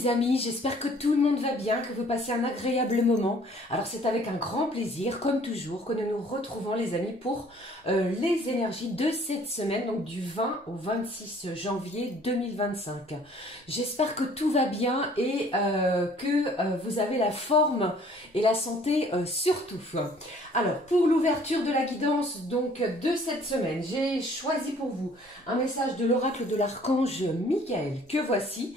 les amis, j'espère que tout le monde va bien, que vous passez un agréable moment. Alors c'est avec un grand plaisir, comme toujours, que nous nous retrouvons les amis pour les énergies de cette semaine, donc du 20 au 26 janvier 2025. J'espère que tout va bien et que vous avez la forme et la santé surtout. Alors pour l'ouverture de la guidance donc de cette semaine, j'ai choisi pour vous un message de l'oracle de l'archange Michael que voici.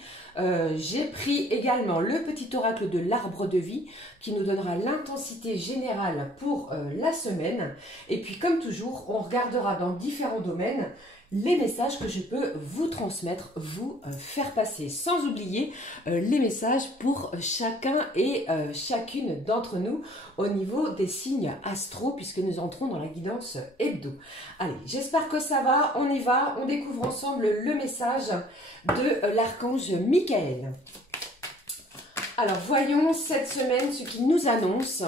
J'ai pris également le petit oracle de l'arbre de vie qui nous donnera l'intensité générale pour la semaine. Et puis comme toujours, on regardera dans différents domaines les messages que je peux vous transmettre, vous faire passer. Sans oublier les messages pour chacun et chacune d'entre nous au niveau des signes astro puisque nous entrons dans la guidance hebdo. Allez, j'espère que ça va, on y va, on découvre ensemble le message de l'archange Michael. Alors voyons cette semaine ce qu'il nous annonce.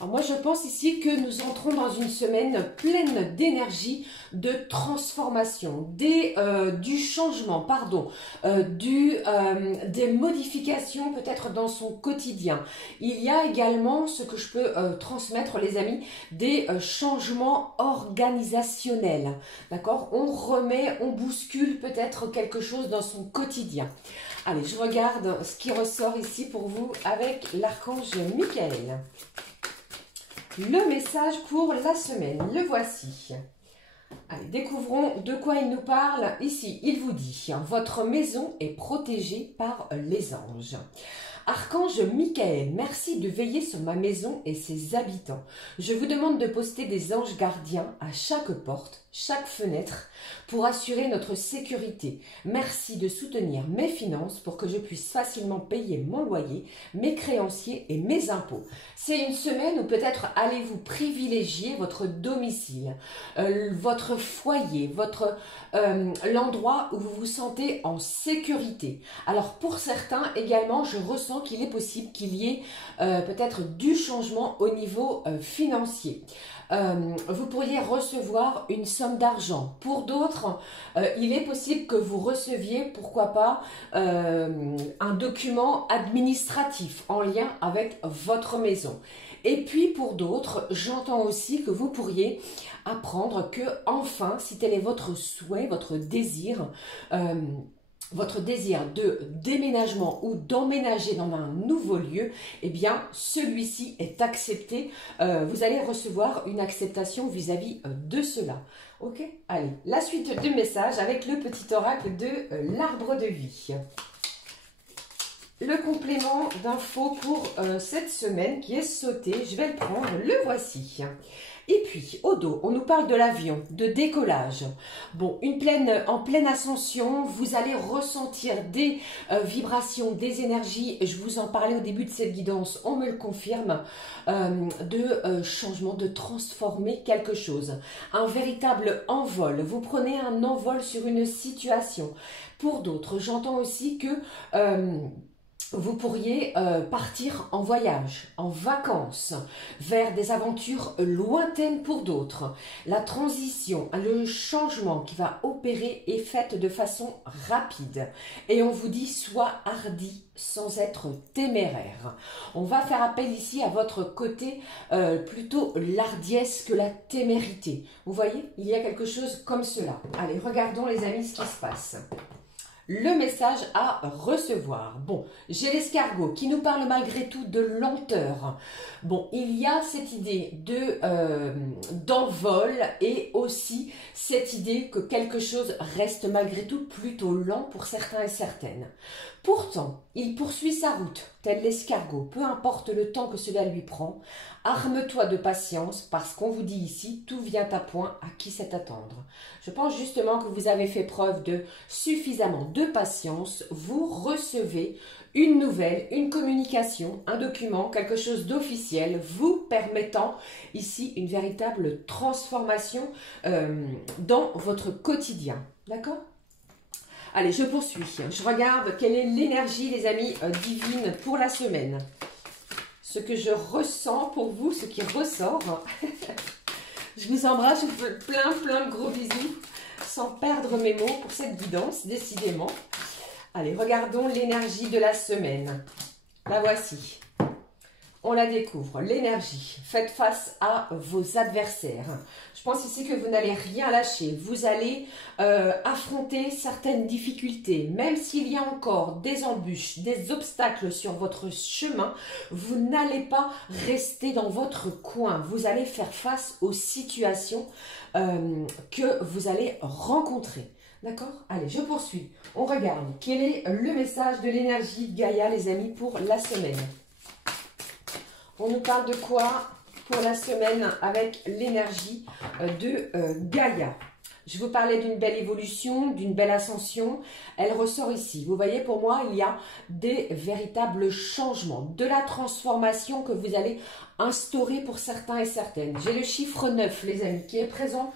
Alors moi je pense ici que nous entrons dans une semaine pleine d'énergie, de transformation, du changement, pardon, des modifications peut-être dans son quotidien. Il y a également ce que je peux transmettre les amis, des changements organisationnels, d'accord? On remet, on bouscule peut-être quelque chose dans son quotidien. Allez, je regarde ce qui ressort ici pour vous avec l'archange Michael. Le message pour la semaine, le voici. Allez, découvrons de quoi il nous parle. Ici, il vous dit « Votre maison est protégée par les anges ». Archange Michael, merci de veiller sur ma maison et ses habitants. Je vous demande de poster des anges gardiens à chaque porte, chaque fenêtre, pour assurer notre sécurité. Merci de soutenir mes finances pour que je puisse facilement payer mon loyer, mes créanciers et mes impôts. C'est une semaine où peut-être allez-vous privilégier votre domicile, votre foyer, l'endroit où vous vous sentez en sécurité. Alors pour certains également, je ressens qu'il est possible qu'il y ait peut-être du changement au niveau financier. Vous pourriez recevoir une somme d'argent. Pour d'autres, il est possible que vous receviez, pourquoi pas, un document administratif en lien avec votre maison. Et puis pour d'autres, j'entends aussi que vous pourriez apprendre que enfin, si tel est votre souhait, votre désir de déménagement ou d'emménager dans un nouveau lieu, eh bien, celui-ci est accepté. Vous allez recevoir une acceptation vis-à-vis de cela. Ok? Allez, la suite du message avec le petit oracle de l'arbre de vie. Le complément d'infos pour cette semaine qui est sauté, je vais le prendre, le voici. Et puis, au dos, on nous parle de l'avion, de décollage. Bon, en pleine ascension, vous allez ressentir des vibrations, des énergies. Je vous en parlais au début de cette guidance, on me le confirme, de changement, de transformer quelque chose. Un véritable envol. Vous prenez un envol sur une situation. Pour d'autres, j'entends aussi que vous pourriez partir en voyage, en vacances, vers des aventures lointaines pour d'autres. La transition, le changement qui va opérer est fait de façon rapide. Et on vous dit sois hardi sans être téméraire. On va faire appel ici à votre côté plutôt l'ardiesse que la témérité. Vous voyez, il y a quelque chose comme cela. Allez, regardons les amis ce qui se passe. Le message à recevoir. Bon, j'ai l'escargot qui nous parle malgré tout de lenteur. Bon, il y a cette idée d'envol et aussi cette idée que quelque chose reste malgré tout plutôt lent pour certains et certaines. Pourtant, il poursuit sa route, tel l'escargot, peu importe le temps que cela lui prend. Arme-toi de patience, parce qu'on vous dit ici, tout vient à point, à qui sait attendre. Je pense justement que vous avez fait preuve de suffisamment de patience. Vous recevez une nouvelle, une communication, un document, quelque chose d'officiel, vous permettant ici une véritable transformation dans votre quotidien. D'accord ? Allez, je poursuis. Je regarde quelle est l'énergie, les amis, divine pour la semaine. Ce que je ressens pour vous, ce qui ressort. Je vous embrasse, je vous fais plein de gros bisous, sans perdre mes mots pour cette guidance, décidément. Allez, regardons l'énergie de la semaine. La voici. On la découvre, l'énergie. Faites face à vos adversaires. Je pense ici que vous n'allez rien lâcher. Vous allez affronter certaines difficultés. Même s'il y a encore des embûches, des obstacles sur votre chemin, vous n'allez pas rester dans votre coin. Vous allez faire face aux situations que vous allez rencontrer. D'accord? Allez, je poursuis. On regarde. Quel est le message de l'énergie Gaïa, les amis, pour la semaine? On nous parle de quoi pour la semaine avec l'énergie de Gaïa? Je vous parlais d'une belle évolution, d'une belle ascension. Elle ressort ici. Vous voyez, pour moi, il y a des véritables changements, de la transformation que vous allez instaurer pour certains et certaines. J'ai le chiffre 9, les amis, qui est présent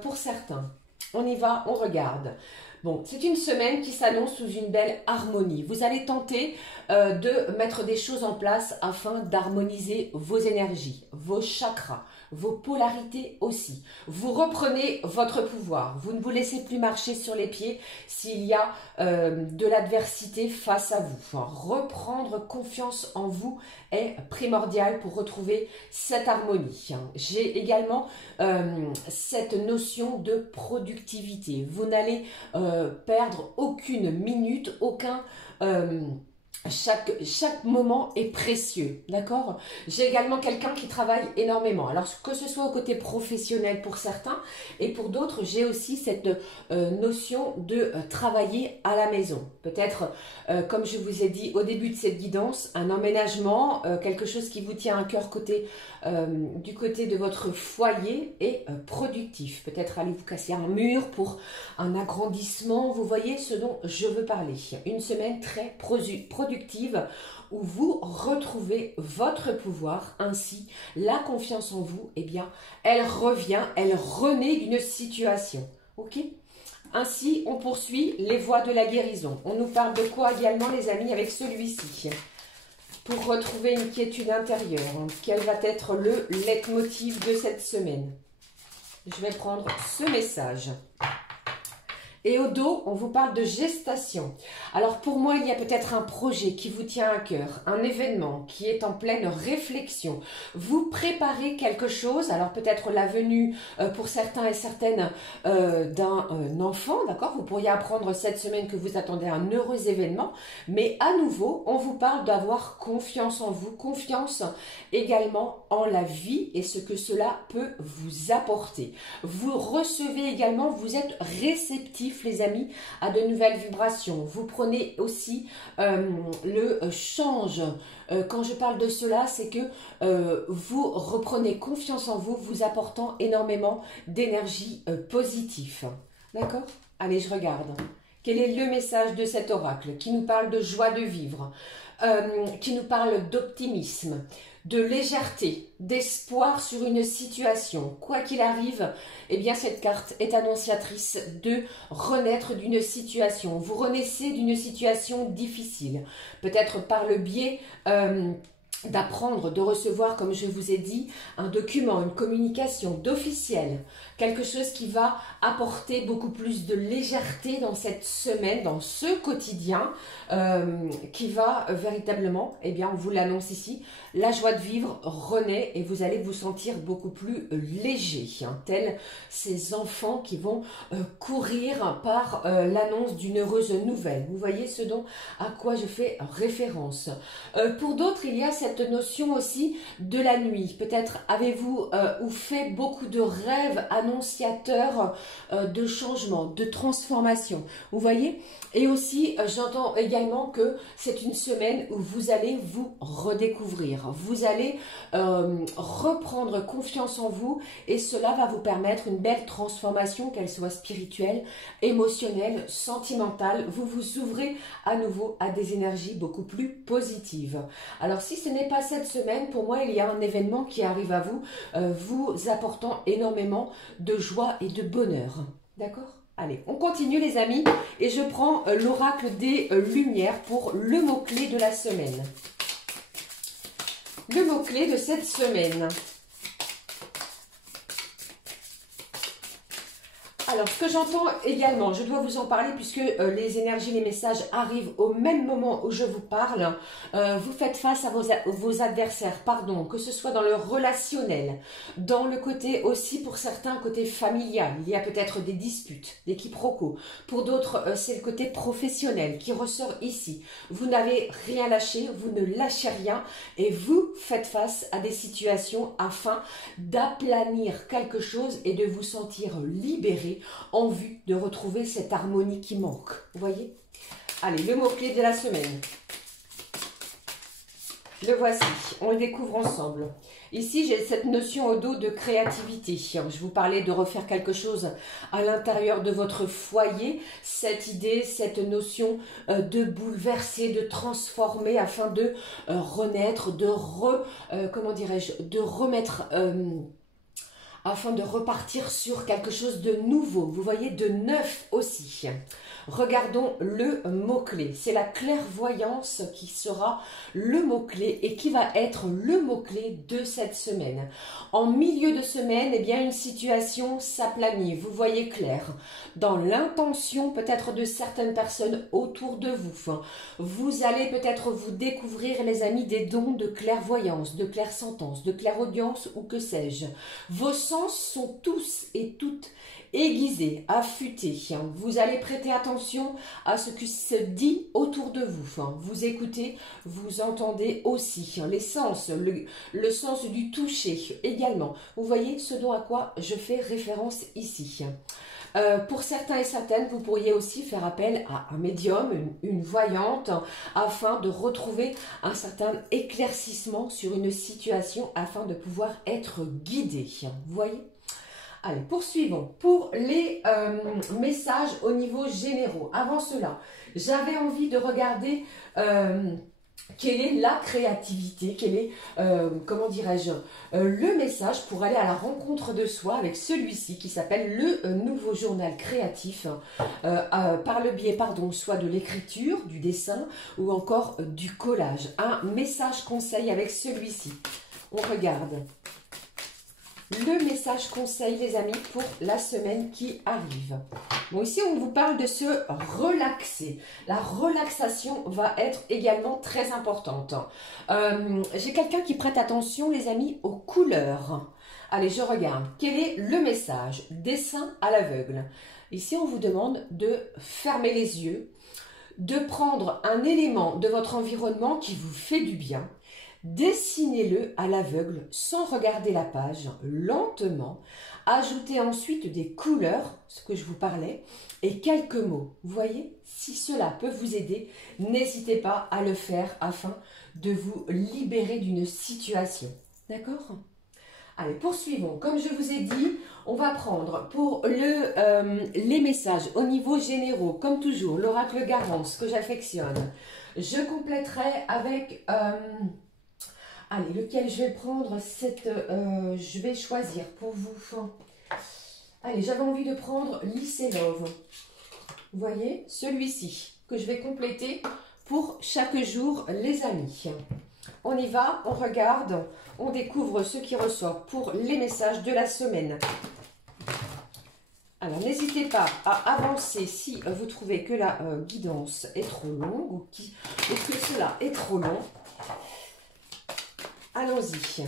pour certains. On y va, on regarde. Bon, c'est une semaine qui s'annonce sous une belle harmonie. Vous allez tenter de mettre des choses en place afin d'harmoniser vos énergies, vos chakras, vos polarités aussi. Vous reprenez votre pouvoir. Vous ne vous laissez plus marcher sur les pieds s'il y a de l'adversité face à vous. Enfin, reprendre confiance en vous est primordial pour retrouver cette harmonie. J'ai également cette notion de productivité. Vous n'allez perdre aucune minute, aucun... Chaque moment est précieux, d'accord? J'ai également quelqu'un qui travaille énormément. Alors, que ce soit au côté professionnel pour certains et pour d'autres, j'ai aussi cette notion de travailler à la maison. Peut-être, comme je vous ai dit au début de cette guidance, un emménagement, quelque chose qui vous tient à cœur du côté de votre foyer est productif. Peut-être allez vous casser un mur pour un agrandissement. Vous voyez ce dont je veux parler. Une semaine très productive où vous retrouvez votre pouvoir, ainsi la confiance en vous, eh bien, elle revient, elle renaît d'une situation. Ok? Ainsi, on poursuit les voies de la guérison. On nous parle de quoi également, les amis, avec celui-ci? Pour retrouver une quiétude intérieure, quel va être le leitmotiv de cette semaine? Je vais prendre ce message. Et au dos, on vous parle de gestation. Alors pour moi, il y a peut-être un projet qui vous tient à cœur, un événement qui est en pleine réflexion. Vous préparez quelque chose, alors peut-être la venue pour certains et certaines d'un enfant, d'accord? Vous pourriez apprendre cette semaine que vous attendez un heureux événement, mais à nouveau, on vous parle d'avoir confiance en vous, confiance également en la vie et ce que cela peut vous apporter. Vous recevez également, vous êtes réceptif, les amis, à de nouvelles vibrations. Vous prenez aussi le change. Quand je parle de cela, c'est que vous reprenez confiance en vous, vous apportant énormément d'énergie positive. D'accord? Allez, je regarde. Quel est le message de cet oracle qui nous parle de joie de vivre, qui nous parle d'optimisme, de légèreté, d'espoir sur une situation? Quoi qu'il arrive, eh bien cette carte est annonciatrice de renaître d'une situation. Vous renaissez d'une situation difficile, peut-être par le biais d'apprendre, de recevoir, comme je vous ai dit, un document, une communication d'officiel, quelque chose qui va apporter beaucoup plus de légèreté dans cette semaine, dans ce quotidien, qui va véritablement, eh bien on vous l'annonce ici, la joie de vivre renaît et vous allez vous sentir beaucoup plus léger, tels ces enfants qui vont courir par l'annonce d'une heureuse nouvelle. Vous voyez ce dont à quoi je fais référence. Pour d'autres, il y a cette notion aussi de la nuit. Peut-être avez-vous ou fait beaucoup de rêves annonciateurs de changement, de transformation. Vous voyez? Et aussi, j'entends également que c'est une semaine où vous allez vous redécouvrir. Vous allez reprendre confiance en vous et cela va vous permettre une belle transformation, qu'elle soit spirituelle, émotionnelle, sentimentale. Vous vous ouvrez à nouveau à des énergies beaucoup plus positives. Alors, si ce n'est pas cette semaine, pour moi, il y a un événement qui arrive à vous, vous apportant énormément de joie et de bonheur. D'accord ? Allez, on continue les amis et je prends l'oracle des lumières pour le mot-clé de la semaine. Le mot-clé de cette semaine. Alors, ce que j'entends également, je dois vous en parler puisque les énergies, les messages arrivent au même moment où je vous parle. Vous faites face à vos adversaires, pardon, que ce soit dans le relationnel, dans le côté aussi, pour certains, côté familial. Il y a peut-être des disputes, des quiproquos. Pour d'autres, c'est le côté professionnel qui ressort ici. Vous n'avez rien lâché, vous ne lâchez rien et vous faites face à des situations afin d'aplanir quelque chose et de vous sentir libéré en vue de retrouver cette harmonie qui manque. Vous voyez? Allez, le mot-clé de la semaine. Le voici, on le découvre ensemble. Ici, j'ai cette notion au dos de créativité. Je vous parlais de refaire quelque chose à l'intérieur de votre foyer. Cette idée, cette notion de bouleverser, de transformer afin de renaître, de comment dirais-je, de remettre... afin de repartir sur quelque chose de nouveau, vous voyez, de neuf aussi. Regardons le mot-clé. C'est la clairvoyance qui sera le mot-clé et qui va être le mot-clé de cette semaine. En milieu de semaine, eh bien, une situation s'aplanit, vous voyez clair. Dans l'intention peut-être de certaines personnes autour de vous, vous allez peut-être vous découvrir, les amis, des dons de clairvoyance, de clairsentence, de clairaudience ou que sais-je. Vos sens sont tous et toutes aiguisés, affûtés. Vous allez prêter attention à ce qui se dit autour de vous. Vous écoutez, vous entendez aussi les sens, le sens du toucher également. Vous voyez ce dont à quoi je fais référence ici. Pour certains et certaines, vous pourriez aussi faire appel à un médium, une voyante, afin de retrouver un certain éclaircissement sur une situation, afin de pouvoir être guidé. Vous voyez? Allez, poursuivons. Pour les messages au niveau généraux, avant cela, j'avais envie de regarder quelle est la créativité, quel est, comment dirais-je, le message pour aller à la rencontre de soi avec celui-ci qui s'appelle le nouveau journal créatif, par le biais, pardon, soit de l'écriture, du dessin ou encore du collage. Un message conseil avec celui-ci. On regarde. Le message conseil, les amis, pour la semaine qui arrive. Bon, ici, on vous parle de se relaxer. La relaxation va être également très importante. J'ai quelqu'un qui prête attention, les amis, aux couleurs. Allez, je regarde. Quel est le message? Dessin à l'aveugle. Ici, on vous demande de fermer les yeux, de prendre un élément de votre environnement qui vous fait du bien. Dessinez-le à l'aveugle sans regarder la page, lentement. Ajoutez ensuite des couleurs, ce que je vous parlais, et quelques mots. Vous voyez, si cela peut vous aider, n'hésitez pas à le faire afin de vous libérer d'une situation. D'accord? Allez, poursuivons. Comme je vous ai dit, on va prendre pour les messages au niveau généraux, comme toujours, l'oracle Garance que j'affectionne. Je compléterai avec... allez, lequel je vais prendre? Je vais choisir pour vous. Allez, j'avais envie de prendre Lycélove. Vous voyez, celui-ci que je vais compléter pour chaque jour, les amis. On y va, on regarde, on découvre ce qui ressort pour les messages de la semaine. Alors, n'hésitez pas à avancer si vous trouvez que la guidance est trop longue ou que cela est trop long. Allons-y.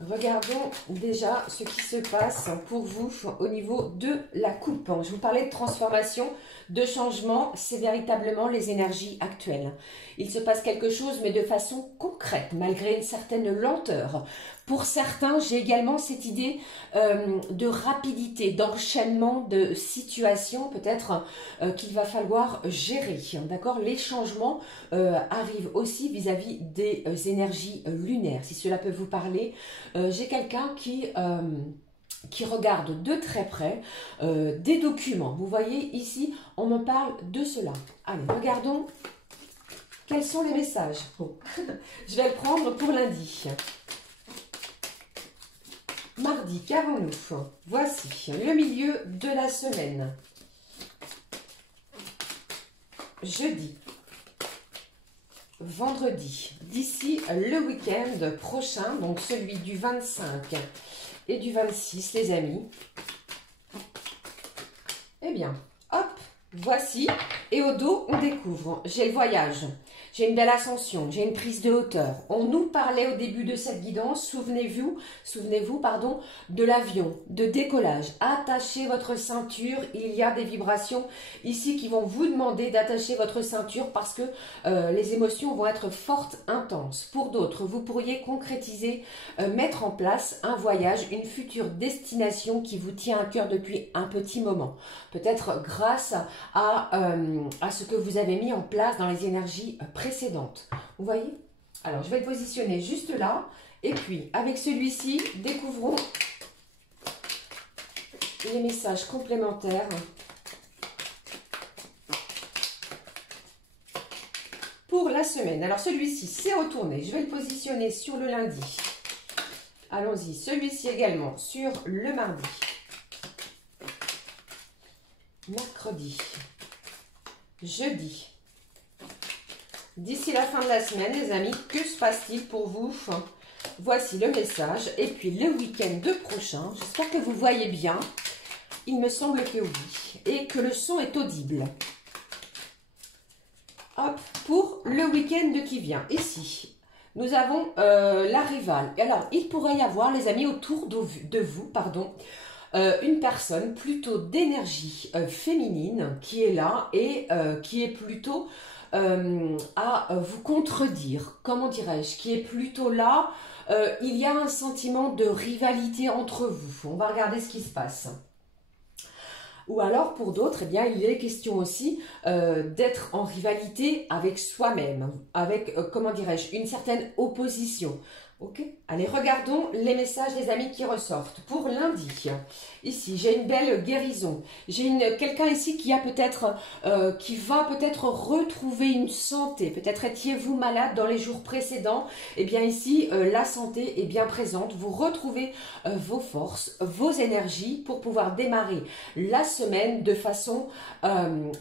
Regardons déjà ce qui se passe pour vous au niveau de la coupe. Je vous parlais de transformation, de changement, c'est véritablement les énergies actuelles. Il se passe quelque chose, mais de façon concrète, malgré une certaine lenteur. Pour certains, j'ai également cette idée de rapidité, d'enchaînement de situations, peut-être qu'il va falloir gérer. D'accord? Les changements arrivent aussi vis-à-vis des énergies lunaires, si cela peut vous parler. J'ai quelqu'un qui regarde de très près des documents. Vous voyez ici, on me parle de cela. Allez, regardons quels sont les messages. Bon. Je vais le prendre pour lundi. Mardi, qu'avons-nous? Voici le milieu de la semaine. Jeudi. Vendredi. D'ici le week-end prochain, donc celui du 25 et du 26, les amis. Eh bien, hop, voici. Et au dos, on découvre. J'ai le voyage. J'ai une belle ascension, j'ai une prise de hauteur. On nous parlait au début de cette guidance, souvenez-vous, pardon, de l'avion, de décollage. Attachez votre ceinture, il y a des vibrations ici qui vont vous demander d'attacher votre ceinture parce que les émotions vont être fortes, intenses. Pour d'autres, vous pourriez concrétiser, mettre en place un voyage, une future destination qui vous tient à cœur depuis un petit moment. Peut-être grâce à ce que vous avez mis en place dans les énergies précédentes. Vous voyez? Alors, je vais le positionner juste là. Et puis, avec celui-ci, découvrons les messages complémentaires pour la semaine. Alors, celui-ci, c'est retourné. Je vais le positionner sur le lundi. Allons-y. Celui-ci également sur le mardi. Mercredi. Jeudi. D'ici la fin de la semaine, les amis, que se passe-t-il pour vous? Voici le message. Et puis le week-end prochain, j'espère que vous voyez bien. Il me semble que oui. Et que le son est audible. Hop, pour le week-end qui vient. Ici, nous avons la rivale. Alors, il pourrait y avoir, les amis, autour de vous, pardon, une personne plutôt d'énergie féminine qui est là et qui est plutôt à vous contredire, comment dirais-je, qui est plutôt là, il y a un sentiment de rivalité entre vous. On va regarder ce qui se passe. Ou alors, pour d'autres, eh bien, il est question aussi d'être en rivalité avec soi-même, avec, comment dirais-je, une certaine opposition. Ok, allez, regardons les messages des amis qui ressortent. Pour lundi, ici, j'ai une belle guérison. J'ai quelqu'un ici qui a peut-être, qui va peut-être retrouver une santé. Peut-être étiez-vous malade dans les jours précédents. Eh bien ici, la santé est bien présente. Vous retrouvez vos forces, vos énergies pour pouvoir démarrer la semaine de façon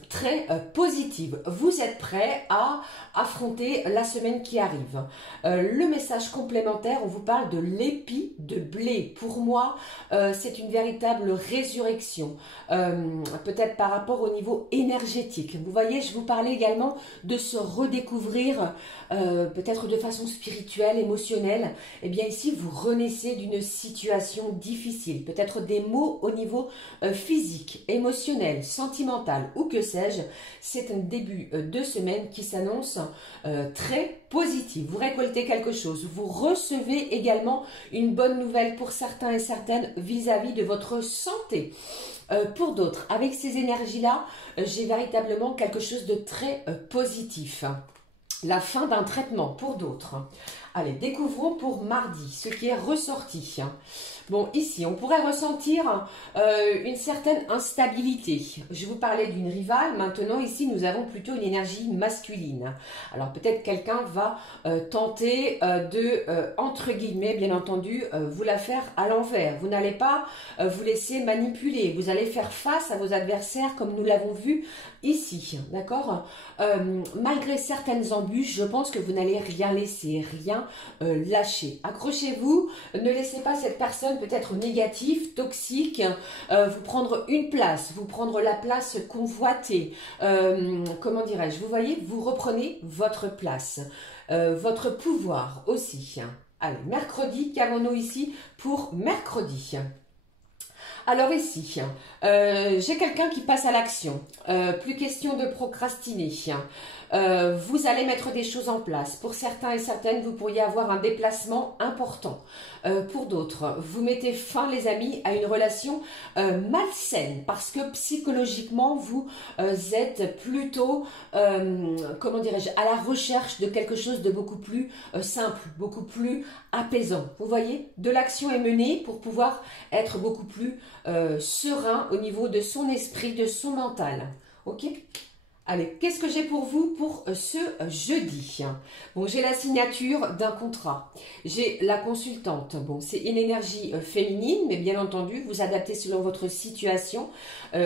très positive. Vous êtes prêts à affronter la semaine qui arrive. Le message complémentaire, on vous parle de l'épi de blé. Pour moi, c'est une véritable résurrection, peut-être par rapport au niveau énergétique. Vous voyez, je vous parlais également de se redécouvrir, peut-être de façon spirituelle, émotionnelle. Eh bien ici, vous renaissez d'une situation difficile, peut-être des maux au niveau physique, émotionnel, sentimental ou que sais-je. C'est un début de semaine qui s'annonce très positif. Vous récoltez quelque chose, vous recevez également une bonne nouvelle pour certains et certaines vis-à-vis de votre santé. Pour d'autres, avec ces énergies-là, j'ai véritablement quelque chose de très positif. La fin d'un traitement pour d'autres. Allez, découvrons pour mardi ce qui est ressorti. Bon, ici, on pourrait ressentir une certaine instabilité. Je vous parlais d'une rivale. Maintenant, ici, nous avons plutôt une énergie masculine. Alors, peut-être quelqu'un va tenter de, entre guillemets, bien entendu, vous la faire à l'envers. Vous n'allez pas vous laisser manipuler. Vous allez faire face à vos adversaires comme nous l'avons vu ici. D'accord? Malgré certaines embûches, je pense que vous n'allez rien laisser, rien lâcher. Accrochez-vous. Ne laissez pas cette personne peut-être négatif, toxique, vous prendre une place, vous prendre la place convoitée, comment dirais-je, vous voyez, vous reprenez votre place, votre pouvoir aussi. Allez, mercredi, qu'avons-nous ici pour mercredi? Alors ici, j'ai quelqu'un qui passe à l'action, plus question de procrastiner. Vous allez mettre des choses en place. Pour certains et certaines, vous pourriez avoir un déplacement important. Pour d'autres, vous mettez fin, les amis, à une relation malsaine parce que psychologiquement, vous êtes plutôt, comment dirais-je, à la recherche de quelque chose de beaucoup plus simple, beaucoup plus apaisant. Vous voyez, de l'action est menée pour pouvoir être beaucoup plus serein au niveau de son esprit, de son mental. Ok ? Allez, qu'est-ce que j'ai pour vous pour ce jeudi? Bon, j'ai la signature d'un contrat. J'ai la consultante. Bon, c'est une énergie féminine, mais bien entendu, vous adaptez selon votre situation.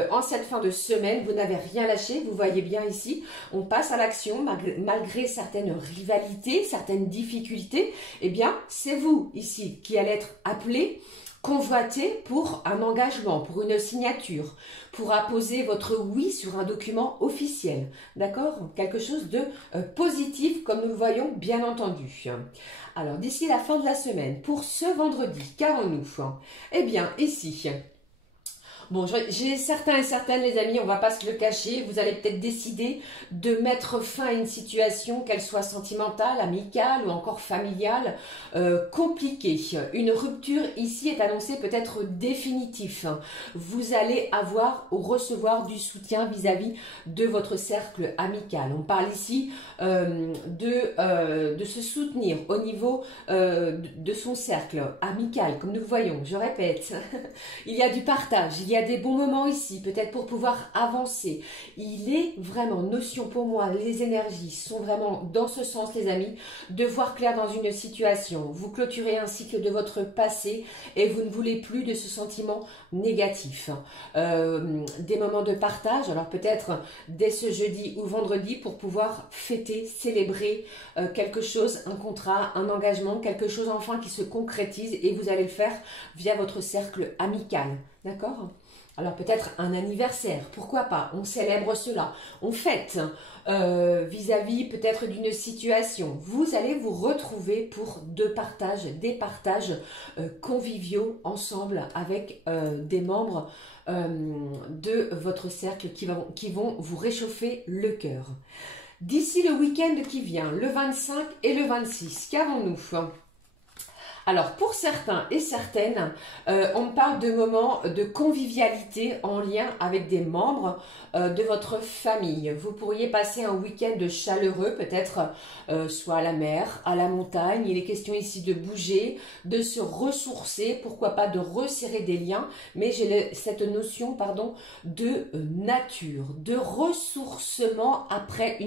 En cette fin de semaine, vous n'avez rien lâché. Vous voyez bien ici, on passe à l'action malgré certaines rivalités, certaines difficultés. Eh bien, c'est vous ici qui allez être appelé convoité pour un engagement, pour une signature, pour apposer votre oui sur un document officiel. D'accord? Quelque chose de positif, comme nous le voyons, bien entendu. Alors, d'ici la fin de la semaine, pour ce vendredi, qu'avons-nous? Eh bien, ici... Bon, j'ai certains et certaines, les amis, on va pas se le cacher, vous allez peut-être décider de mettre fin à une situation, qu'elle soit sentimentale, amicale ou encore familiale, compliquée. Une rupture ici est annoncée peut-être définitive. Vous allez avoir ou recevoir du soutien vis-à-vis de votre cercle amical. On parle ici de se soutenir au niveau de son cercle amical, comme nous le voyons, je répète. Il y a du partage, il y a des bons moments ici, peut-être pour pouvoir avancer. Il est vraiment notion pour moi, les énergies sont vraiment dans ce sens, les amis, de voir clair dans une situation. Vous clôturez un cycle de votre passé et vous ne voulez plus de ce sentiment négatif. Des moments de partage, alors peut-être dès ce jeudi ou vendredi pour pouvoir fêter, célébrer quelque chose, un contrat, un engagement, quelque chose enfin qui se concrétise et vous allez le faire via votre cercle amical. D'accord? Alors peut-être un anniversaire, pourquoi pas, on célèbre cela, on fête vis-à-vis peut-être d'une situation. Vous allez vous retrouver pour des partages conviviaux ensemble avec des membres de votre cercle qui vont vous réchauffer le cœur. D'ici le week-end qui vient, le 25 et le 26, qu'avons-nous ? Alors, pour certains et certaines, on parle de moments de convivialité en lien avec des membres de votre famille. Vous pourriez passer un week-end chaleureux, peut-être soit à la mer, à la montagne. Il est question ici de bouger, de se ressourcer, pourquoi pas de resserrer des liens. Mais j'ai cette notion, pardon, de nature, de ressourcement après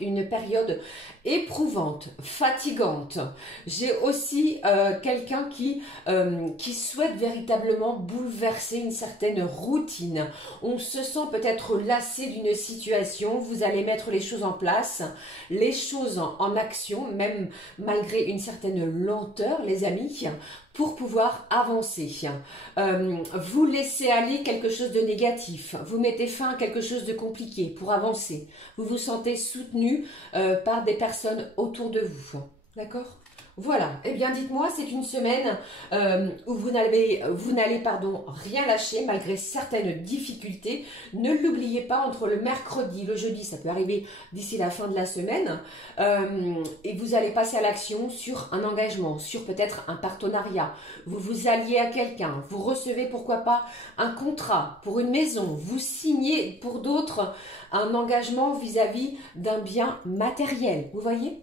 une période éprouvante, fatigante. J'ai aussi quelqu'un qui souhaite véritablement bouleverser une certaine routine. On se sent peut-être lassé d'une situation, vous allez mettre les choses en place, les choses en action, même malgré une certaine lenteur, les amis, pour pouvoir avancer. Vous laissez aller quelque chose de négatif, vous mettez fin à quelque chose de compliqué pour avancer. Vous vous sentez soutenu par des personnes autour de vous. D'accord ? Voilà, eh bien dites-moi, c'est une semaine où vous n'allez rien lâcher malgré certaines difficultés. Ne l'oubliez pas, entre le mercredi, le jeudi, ça peut arriver d'ici la fin de la semaine, et vous allez passer à l'action sur un engagement, sur peut-être un partenariat. Vous vous alliez à quelqu'un, vous recevez pourquoi pas un contrat pour une maison, vous signez pour d'autres un engagement vis-à-vis d'un bien matériel, vous voyez ?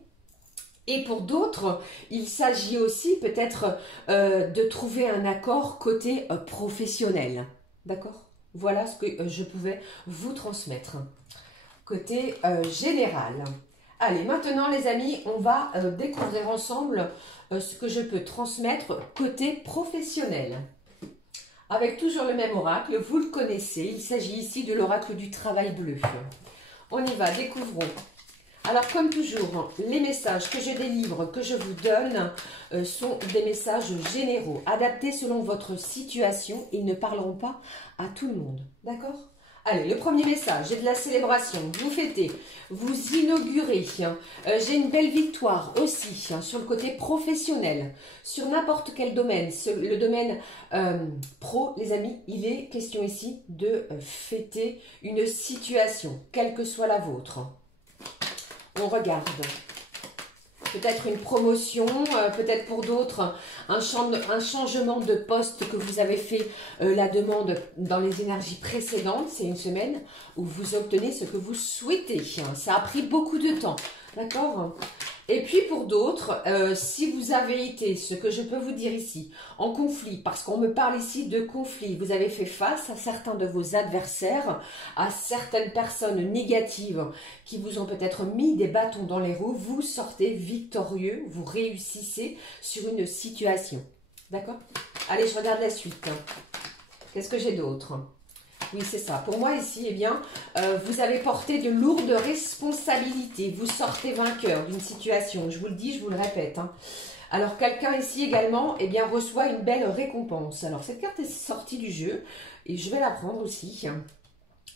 Et pour d'autres, il s'agit aussi peut-être de trouver un accord côté professionnel. D'accord? Voilà ce que je pouvais vous transmettre. Côté général. Allez, maintenant les amis, on va découvrir ensemble ce que je peux transmettre côté professionnel. Avec toujours le même oracle, vous le connaissez, il s'agit ici de l'oracle du travail bleu. On y va, découvrons. Alors, comme toujours, les messages que je délivre, que je vous donne, sont des messages généraux, adaptés selon votre situation. Ils ne parleront pas à tout le monde. D'accord ? Allez, le premier message, j'ai de la célébration. Vous fêtez, vous inaugurez. J'ai une belle victoire aussi sur le côté professionnel, sur n'importe quel domaine. Le domaine pro, les amis, il est question ici de fêter une situation, quelle que soit la vôtre. On regarde. Peut-être une promotion, peut-être pour d'autres un changement de poste que vous avez fait la demande dans les énergies précédentes. C'est une semaine où vous obtenez ce que vous souhaitez. Ça a pris beaucoup de temps. D'accord ? Et puis pour d'autres, si vous avez été, ce que je peux vous dire ici, en conflit, parce qu'on me parle ici de conflit, vous avez fait face à certains de vos adversaires, à certaines personnes négatives qui vous ont peut-être mis des bâtons dans les roues, vous sortez victorieux, vous réussissez sur une situation. D'accord? Allez, je regarde la suite. Qu'est-ce que j'ai d'autre ? Oui, c'est ça. Pour moi, ici, eh bien, vous avez porté de lourdes responsabilités. Vous sortez vainqueur d'une situation. Je vous le dis, je vous le répète. Hein. Alors, quelqu'un ici également, eh bien, reçoit une belle récompense. Alors, cette carte est sortie du jeu et je vais la prendre aussi.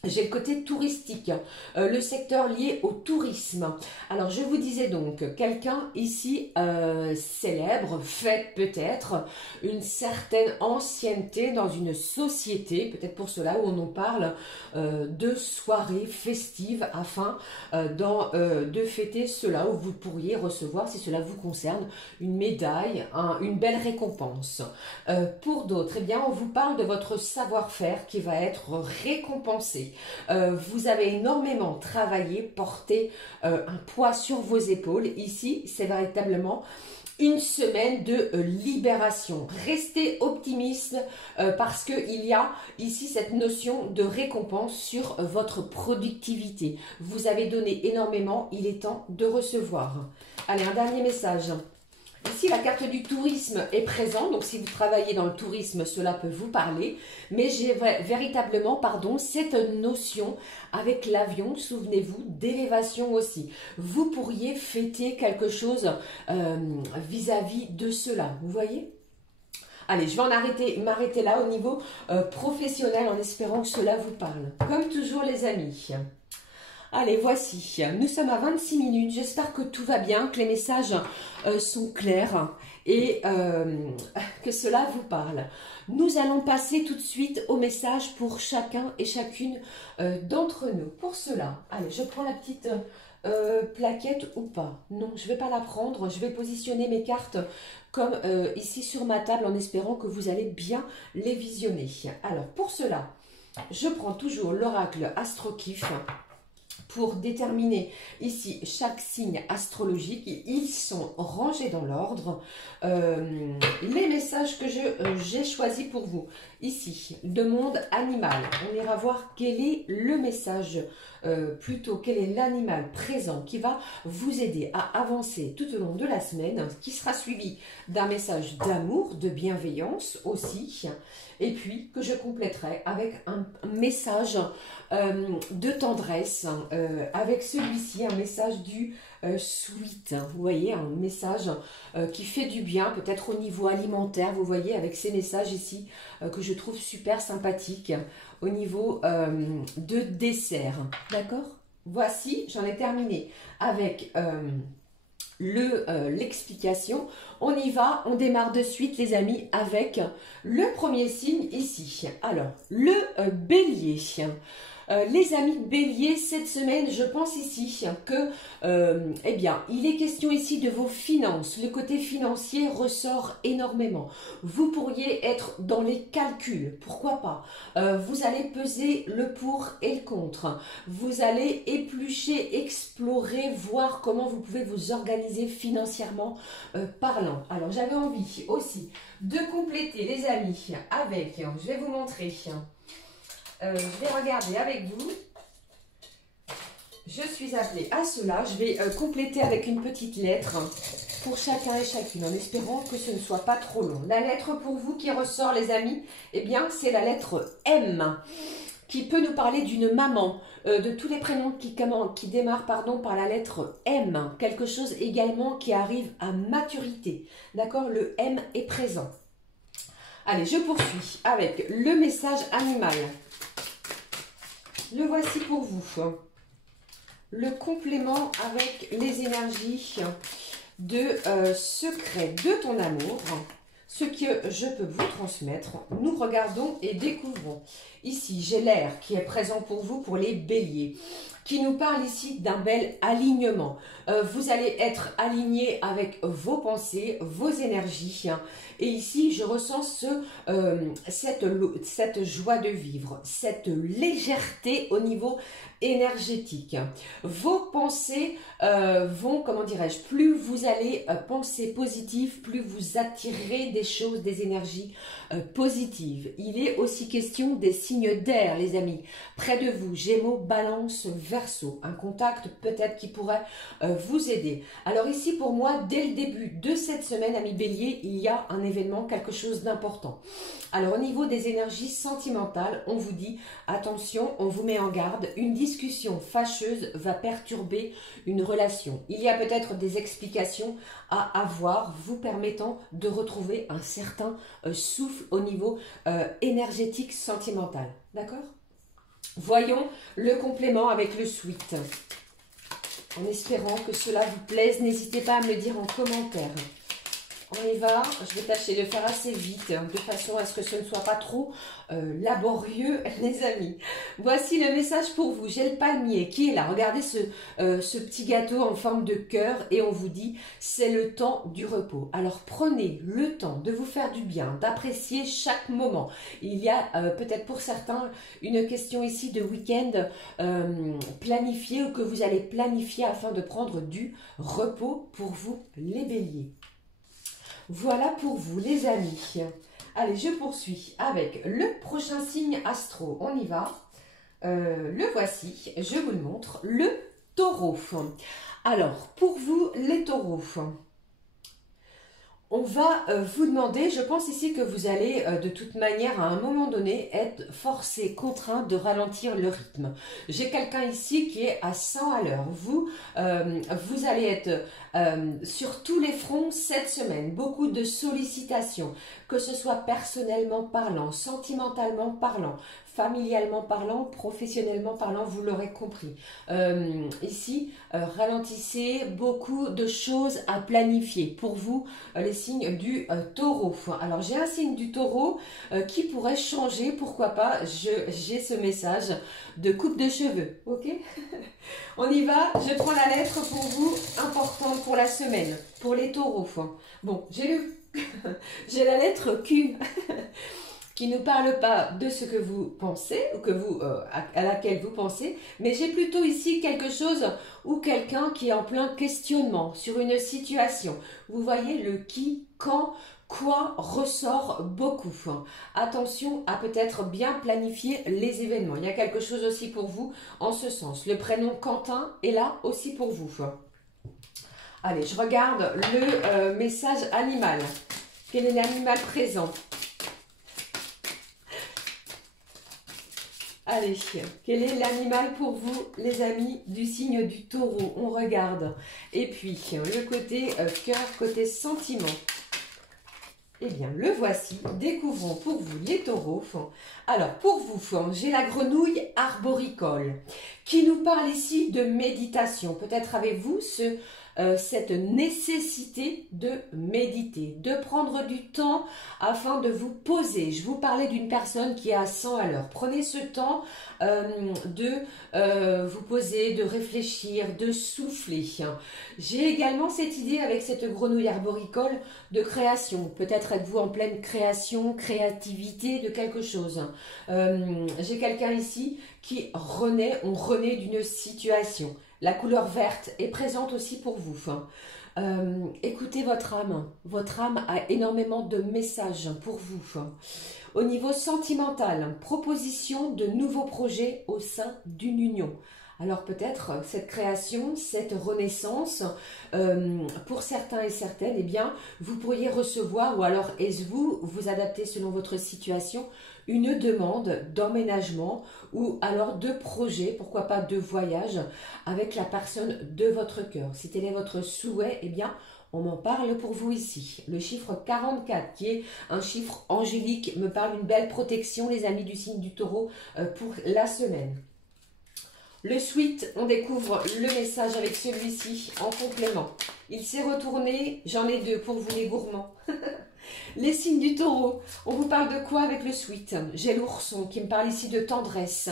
J'ai le côté touristique, le secteur lié au tourisme. Alors, je vous disais donc, quelqu'un ici célèbre, fête peut-être une certaine ancienneté dans une société, peut-être pour cela où on nous parle de soirées festives afin de fêter cela, où vous pourriez recevoir, si cela vous concerne, une médaille, une belle récompense. Pour d'autres, eh bien, on vous parle de votre savoir-faire qui va être récompensé. Vous avez énormément travaillé, porté un poids sur vos épaules. Ici, c'est véritablement une semaine de libération. Restez optimiste parce qu'il y a ici cette notion de récompense sur votre productivité. Vous avez donné énormément, il est temps de recevoir. Allez, un dernier message. Ici, la carte du tourisme est présente, donc si vous travaillez dans le tourisme, cela peut vous parler. Mais j'ai véritablement, cette notion avec l'avion, souvenez-vous, d'élévation aussi. Vous pourriez fêter quelque chose vis-à-vis de cela, vous voyez ? Allez, je vais m'arrêter là au niveau professionnel en espérant que cela vous parle. Comme toujours les amis. Allez, voici, nous sommes à 26 minutes, j'espère que tout va bien, que les messages sont clairs et que cela vous parle. Nous allons passer tout de suite au message pour chacun et chacune d'entre nous. Pour cela, allez, je prends la petite plaquette ou pas. Non, je ne vais pas la prendre, je vais positionner mes cartes comme ici sur ma table en espérant que vous allez bien les visionner. Alors, pour cela, je prends toujours l'oracle Astrokif pour déterminer ici chaque signe astrologique. Ils sont rangés dans l'ordre. Les messages que j'ai choisis pour vous. Ici, le monde animal. On ira voir quel est le message, plutôt quel est l'animal présent qui va vous aider à avancer tout au long de la semaine, qui sera suivi d'un message d'amour, de bienveillance aussi. Et puis que je compléterai avec un message de tendresse, avec celui-ci, un message du sweet, vous voyez, un message qui fait du bien, peut-être au niveau alimentaire, vous voyez, avec ces messages ici que je trouve super sympathiques au niveau de dessert, d'accord? Voici, j'en ai terminé avec l'explication. On y va, on démarre de suite les amis avec le premier signe ici. Alors, le bélier. Les amis bélier, cette semaine, je pense ici que, eh bien, il est question ici de vos finances. Le côté financier ressort énormément. Vous pourriez être dans les calculs, pourquoi pas. Vous allez peser le pour et le contre. Vous allez éplucher, explorer, voir comment vous pouvez vous organiser financièrement parlant. Alors, j'avais envie aussi de compléter les amis avec, je vais vous montrer. Je vais regarder avec vous. Je suis appelée à cela. Je vais compléter avec une petite lettre pour chacun et chacune, en espérant que ce ne soit pas trop long. La lettre pour vous qui ressort, les amis, eh bien, c'est la lettre M, qui peut nous parler d'une maman, de tous les prénoms qui démarrent par la lettre M. Quelque chose également qui arrive à maturité. D'accord? Le M est présent. Allez, je poursuis avec le message animal. Le voici pour vous. Le complément avec les énergies de secret de ton amour. Ce que je peux vous transmettre, nous regardons et découvrons. Ici, j'ai l'air qui est présent pour vous, pour les béliers, qui nous parle ici d'un bel alignement. Vous allez être aligné avec vos pensées, vos énergies. Et ici, je ressens cette joie de vivre, cette légèreté au niveau énergétique. Vos pensées vont, comment dirais-je, plus vous allez penser positif, plus vous attirez des choses, des énergies positives. Il est aussi question des signes d'air, les amis. Près de vous, Gémeaux, Balance, Verseau, un contact peut-être qui pourrait vous aider. Alors ici pour moi, dès le début de cette semaine, amis Bélier, il y a un événement, quelque chose d'important. Alors au niveau des énergies sentimentales, on vous dit attention, on vous met en garde, une discussion fâcheuse va perturber une relation. Il y a peut-être des explications à avoir vous permettant de retrouver un certain souffle au niveau énergétique sentimental. D'accord? Voyons le complément avec le sweat. En espérant que cela vous plaise, n'hésitez pas à me le dire en commentaire. On y va, je vais tâcher de faire assez vite, de façon à ce que ce ne soit pas trop laborieux, les amis. Voici le message pour vous. J'ai le palmier qui est là. Regardez ce petit gâteau en forme de cœur et on vous dit, c'est le temps du repos. Alors prenez le temps de vous faire du bien, d'apprécier chaque moment. Il y a peut-être pour certains une question ici de week-end planifié ou que vous allez planifier afin de prendre du repos pour vous, les béliers. Voilà pour vous les amis. Allez, je poursuis avec le prochain signe astro. On y va. Le voici, je vous le montre, le taureau. Alors, pour vous les taureaux, on va vous demander, je pense ici que vous allez de toute manière à un moment donné être forcé, contraint de ralentir le rythme. J'ai quelqu'un ici qui est à 100 à l'heure. Vous allez être sur tous les fronts cette semaine. Beaucoup de sollicitations, que ce soit personnellement parlant, sentimentalement parlant, familialement parlant, professionnellement parlant, vous l'aurez compris. Ici, ralentissez, beaucoup de choses à planifier. Pour vous, les signes du taureau. Alors, j'ai un signe du taureau qui pourrait changer, pourquoi pas, j'ai ce message de coupe de cheveux, ok? On y va, je prends la lettre pour vous, importante pour la semaine, pour les taureaux. Bon, j'ai la lettre Q. Qui ne parle pas de ce que vous pensez, ou que à laquelle vous pensez, mais j'ai plutôt ici quelque chose ou quelqu'un qui est en plein questionnement sur une situation. Vous voyez, le qui, quand, quoi ressort beaucoup. Attention à peut-être bien planifier les événements. Il y a quelque chose aussi pour vous en ce sens. Le prénom Quentin est là aussi pour vous. Allez, je regarde le message animal. Quel est l'animal présent ? Allez, quel est l'animal pour vous, les amis du signe du taureau? On regarde. Et puis, le côté cœur, côté sentiment. Eh bien, le voici. Découvrons pour vous les taureaux. Alors, pour vous, j'ai la grenouille arboricole qui nous parle ici de méditation. Peut-être avez-vous cette nécessité de méditer, de prendre du temps afin de vous poser. Je vous parlais d'une personne qui est à 100 à l'heure. Prenez ce temps de vous poser, de réfléchir, de souffler. J'ai également cette idée avec cette grenouille arboricole de création. Peut-être êtes-vous en pleine création, créativité de quelque chose. J'ai quelqu'un ici qui renaît, on renaît d'une situation. La couleur verte est présente aussi pour vous. Écoutez votre âme. Votre âme a énormément de messages pour vous. Au niveau sentimental, proposition de nouveaux projets au sein d'une union. Alors peut-être cette création, cette renaissance, pour certains et certaines, eh bien, vous pourriez recevoir, ou alors est-ce vous adaptez selon votre situation, une demande d'emménagement ou alors de projet, pourquoi pas de voyage avec la personne de votre cœur. Si tel est votre souhait, eh bien, on m'en parle pour vous ici. Le chiffre 44, qui est un chiffre angélique, me parle d'une belle protection, les amis du signe du taureau, pour la semaine. Le suite, on découvre le message avec celui-ci en complément. Il s'est retourné, j'en ai deux pour vous les gourmands. Les signes du taureau, on vous parle de quoi avec le suite? J'ai l'ourson qui me parle ici de tendresse,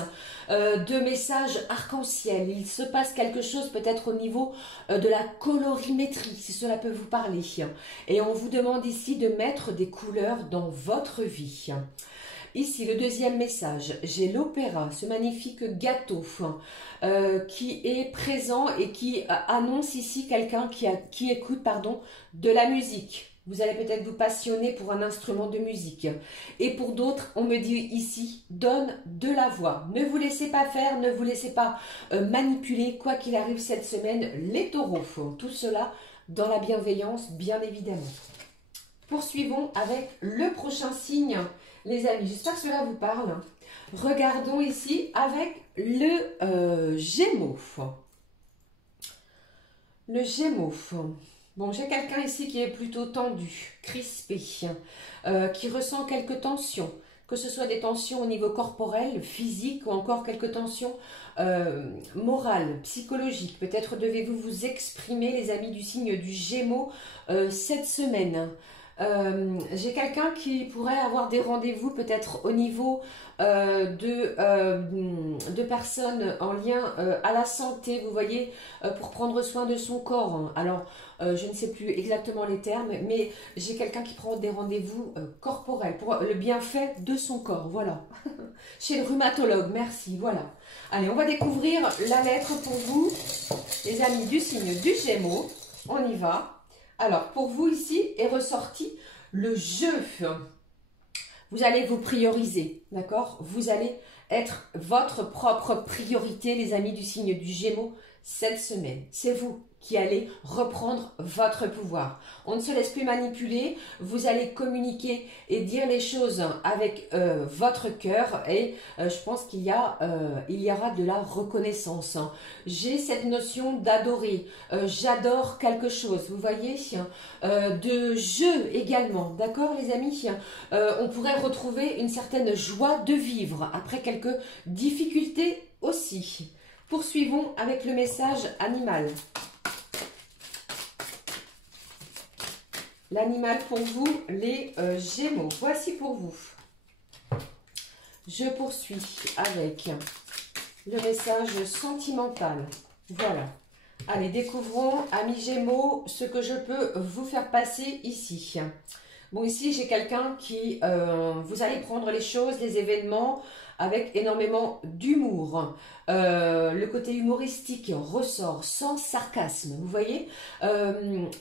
de messages arc-en-ciel. Il se passe quelque chose peut-être au niveau de la colorimétrie, si cela peut vous parler. Et on vous demande ici de mettre des couleurs dans votre vie. Ici, le deuxième message, j'ai l'opéra, ce magnifique gâteau qui est présent et qui annonce ici quelqu'un qui écoute de la musique. Vous allez peut-être vous passionner pour un instrument de musique. Et pour d'autres, on me dit ici, donne de la voix. Ne vous laissez pas faire, ne vous laissez pas manipuler, quoi qu'il arrive cette semaine, les taureaux. Tout cela dans la bienveillance, bien évidemment. Poursuivons avec le prochain signe, les amis. J'espère que cela vous parle. Regardons ici avec le Gémeaux. Le Gémeaux. Bon, j'ai quelqu'un ici qui est plutôt tendu, crispé, qui ressent quelques tensions, que ce soit des tensions au niveau corporel, physique ou encore quelques tensions morales, psychologiques. Peut-être devez-vous vous exprimer, les amis du signe du Gémeaux, cette semaine. J'ai quelqu'un qui pourrait avoir des rendez-vous peut-être au niveau de personnes en lien à la santé, vous voyez, pour prendre soin de son corps. Alors, je ne sais plus exactement les termes, mais j'ai quelqu'un qui prend des rendez-vous corporels pour le bienfait de son corps, voilà. Chez le rhumatologue, merci, voilà. Allez, on va découvrir la lettre pour vous, les amis du signe du Gémeaux. On y va. Alors, pour vous ici est ressorti le jeu. Vous allez vous prioriser, d'accord? Vous allez être votre propre priorité, les amis du signe du Gémeaux, cette semaine. C'est vous qui allez reprendre votre pouvoir. On ne se laisse plus manipuler, vous allez communiquer et dire les choses avec votre cœur et je pense qu'il y aura de la reconnaissance. J'ai cette notion d'adorer, j'adore quelque chose, vous voyez, de jeu également, d'accord les amis, on pourrait retrouver une certaine joie de vivre après quelques difficultés aussi. Poursuivons avec le message animal. L'animal pour vous, les Gémeaux. Voici pour vous. Je poursuis avec le message sentimental. Voilà. Allez, découvrons, amis Gémeaux, ce que je peux vous faire passer ici. Bon, ici, j'ai quelqu'un qui... vous allez prendre les choses, les événements avec énormément d'humour. Le côté humoristique ressort sans sarcasme, vous voyez.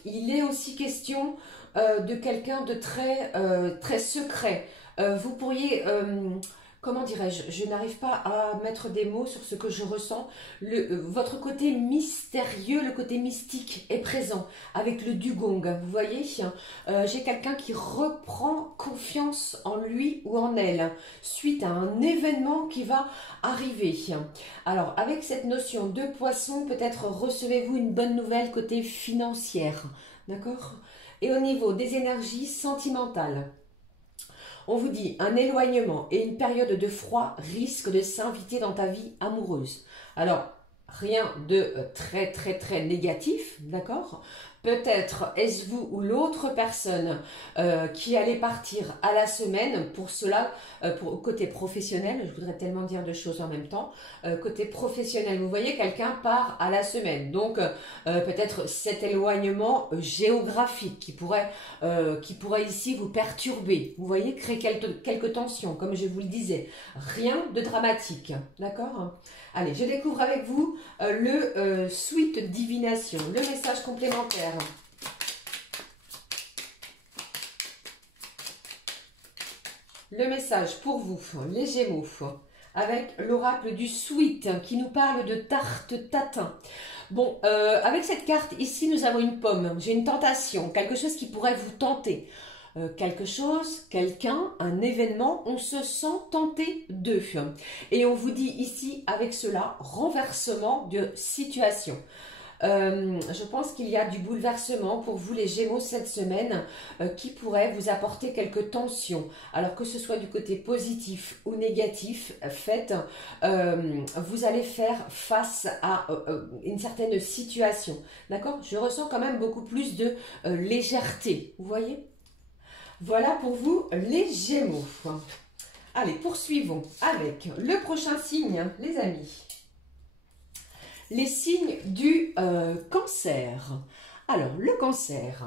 Il est aussi question de quelqu'un de très secret. Vous pourriez... comment dirais-je, je n'arrive pas à mettre des mots sur ce que je ressens. Votre côté mystérieux, le côté mystique est présent avec le dugong. Vous voyez, j'ai quelqu'un qui reprend confiance en lui ou en elle suite à un événement qui va arriver. Alors, avec cette notion de poisson, peut-être recevez-vous une bonne nouvelle côté financière. D'accord? Et au niveau des énergies sentimentales, on vous dit un éloignement et une période de froid risquent de s'inviter dans ta vie amoureuse. Alors, rien de très négatif, d'accord? Peut-être est-ce vous ou l'autre personne qui allait partir à la semaine. Pour cela, pour côté professionnel, je voudrais tellement dire deux choses en même temps. Côté professionnel, vous voyez, quelqu'un part à la semaine. Donc, peut-être cet éloignement géographique qui pourrait ici vous perturber. Vous voyez, créer quelques tensions, comme je vous le disais. Rien de dramatique, d'accord? Allez, je découvre avec vous le Sweet Divination, le message complémentaire. Le message pour vous, les Gémeaux, avec l'oracle du Sweet qui nous parle de tarte tatin. Bon, avec cette carte ici, nous avons une pomme. J'ai une tentation, quelque chose qui pourrait vous tenter. Quelque chose, quelqu'un, un événement, on se sent tenté d'eux. Et on vous dit ici, avec cela, renversement de situation. Je pense qu'il y a du bouleversement pour vous les Gémeaux cette semaine qui pourrait vous apporter quelques tensions. Alors que ce soit du côté positif ou négatif, vous allez faire face à une certaine situation. D'accord? Je ressens quand même beaucoup plus de légèreté. Vous voyez? Voilà pour vous les Gémeaux. Allez, poursuivons avec le prochain signe, les amis. Les signes du cancer. Alors, le cancer.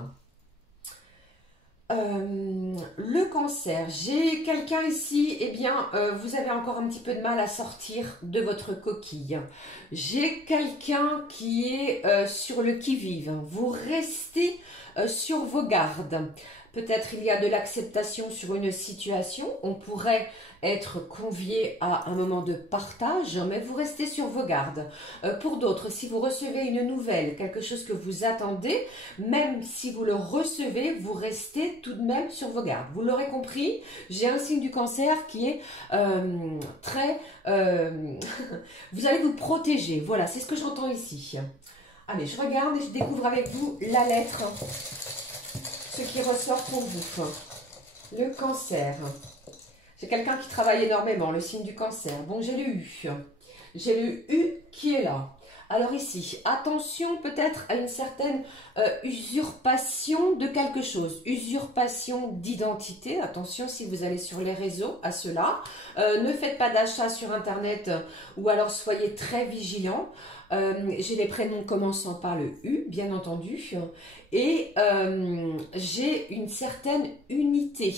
Le cancer, j'ai quelqu'un ici, eh bien, vous avez encore un petit peu de mal à sortir de votre coquille. J'ai quelqu'un qui est sur le qui-vive. Vous restez sur vos gardes. Peut-être il y a de l'acceptation sur une situation. On pourrait être convié à un moment de partage, mais vous restez sur vos gardes. Pour d'autres, si vous recevez une nouvelle, quelque chose que vous attendez, même si vous le recevez, vous restez tout de même sur vos gardes. Vous l'aurez compris, j'ai un signe du cancer qui est très... vous allez vous protéger. Voilà, c'est ce que j'entends ici. Allez, je regarde et je découvre avec vous la lettre. Ce qui ressort pour vous. Le cancer. J'ai quelqu'un qui travaille énormément, le signe du cancer. Bon, j'ai le U. J'ai le U qui est là. Alors ici, attention peut-être à une certaine usurpation de quelque chose. Usurpation d'identité. Attention si vous allez sur les réseaux à cela. Ne faites pas d'achat sur Internet ou alors soyez très vigilants. J'ai les prénoms commençant par le U, bien entendu, et j'ai une certaine unité.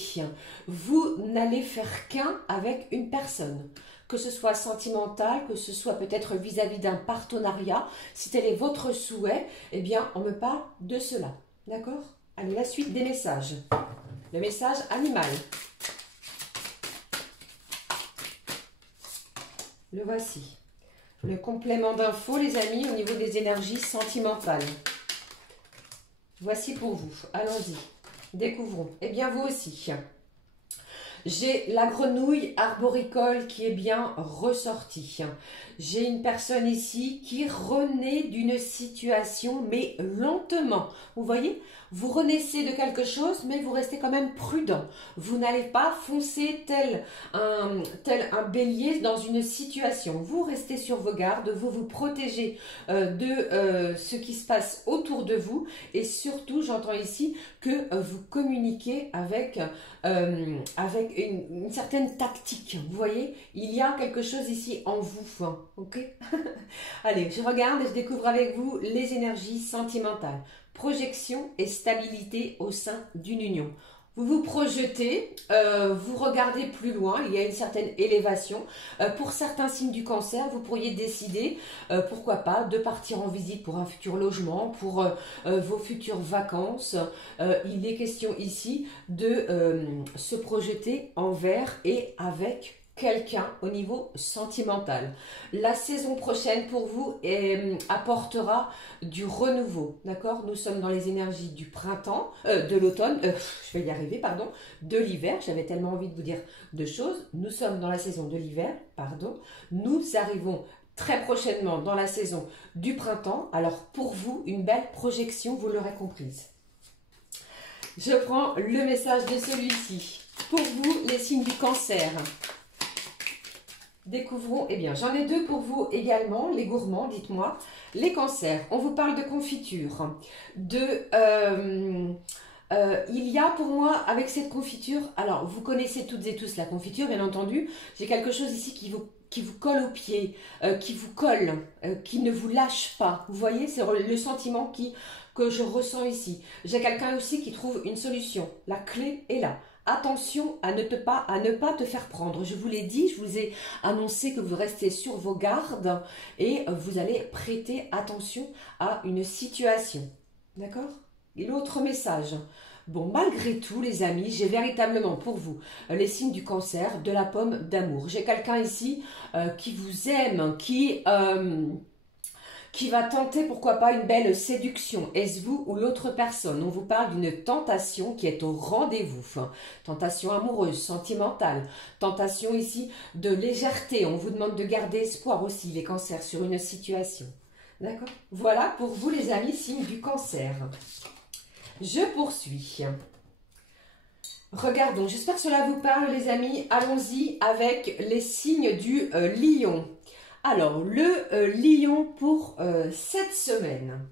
Vous n'allez faire qu'un avec une personne, que ce soit sentimental, que ce soit peut-être vis-à-vis d'un partenariat. Si tel est votre souhait, eh bien, on me parle de cela. D'accord? Allez, la suite des messages. Le message animal. Le voici. Le complément d'infos, les amis, au niveau des énergies sentimentales. Voici pour vous. Allons-y. Découvrons. Eh bien, vous aussi. J'ai la grenouille arboricole qui est bien ressortie. J'ai une personne ici qui renaît d'une situation, mais lentement. Vous voyez, vous renaissez de quelque chose, mais vous restez quand même prudent. Vous n'allez pas foncer tel un bélier dans une situation. Vous restez sur vos gardes, vous vous protégez de ce qui se passe autour de vous. Et surtout, j'entends ici que vous communiquez avec une certaine tactique. Vous voyez, il y a quelque chose ici en vous. Ok. Allez, je regarde et je découvre avec vous les énergies sentimentales. Projection et stabilité au sein d'une union. Vous vous projetez, vous regardez plus loin, il y a une certaine élévation. Pour certains signes du cancer, vous pourriez décider, pourquoi pas, de partir en visite pour un futur logement, pour vos futures vacances. Il est question ici de se projeter envers et avec quelqu'un au niveau sentimental. La saison prochaine pour vous apportera du renouveau, d'accord? Nous sommes dans les énergies du printemps, de l'automne, je vais y arriver, pardon, de l'hiver. J'avais tellement envie de vous dire deux choses. Nous sommes dans la saison de l'hiver, pardon. Nous arrivons très prochainement dans la saison du printemps. Alors pour vous, une belle projection, vous l'aurez comprise. Je prends le message de celui-ci. Pour vous, les signes du cancer. Découvrons, eh bien, j'en ai deux pour vous également, les gourmands, dites-moi. Les cancers, on vous parle de confiture, il y a pour moi, avec cette confiture, alors vous connaissez toutes et tous la confiture, bien entendu, j'ai quelque chose ici qui vous colle au pied, qui vous colle, qui ne vous lâche pas. Vous voyez, c'est le sentiment que je ressens ici. J'ai quelqu'un aussi qui trouve une solution. La clé est là. Attention à ne pas te faire prendre. Je vous l'ai dit, je vous ai annoncé que vous restez sur vos gardes et vous allez prêter attention à une situation. D'accord? Et l'autre message. Bon, malgré tout, les amis, j'ai véritablement pour vous les signes du cancer, de la pomme d'amour. J'ai quelqu'un ici qui vous aime, qui va tenter, pourquoi pas, une belle séduction. Est-ce vous ou l'autre personne? On vous parle d'une tentation qui est au rendez-vous. Tentation amoureuse, sentimentale, tentation ici de légèreté. On vous demande de garder espoir aussi, les cancers, sur une situation. D'accord? Voilà pour vous, les amis, signes du cancer. Je poursuis. Regardons, j'espère que cela vous parle, les amis. Allons-y avec les signes du lion. Alors, le lion pour cette semaine.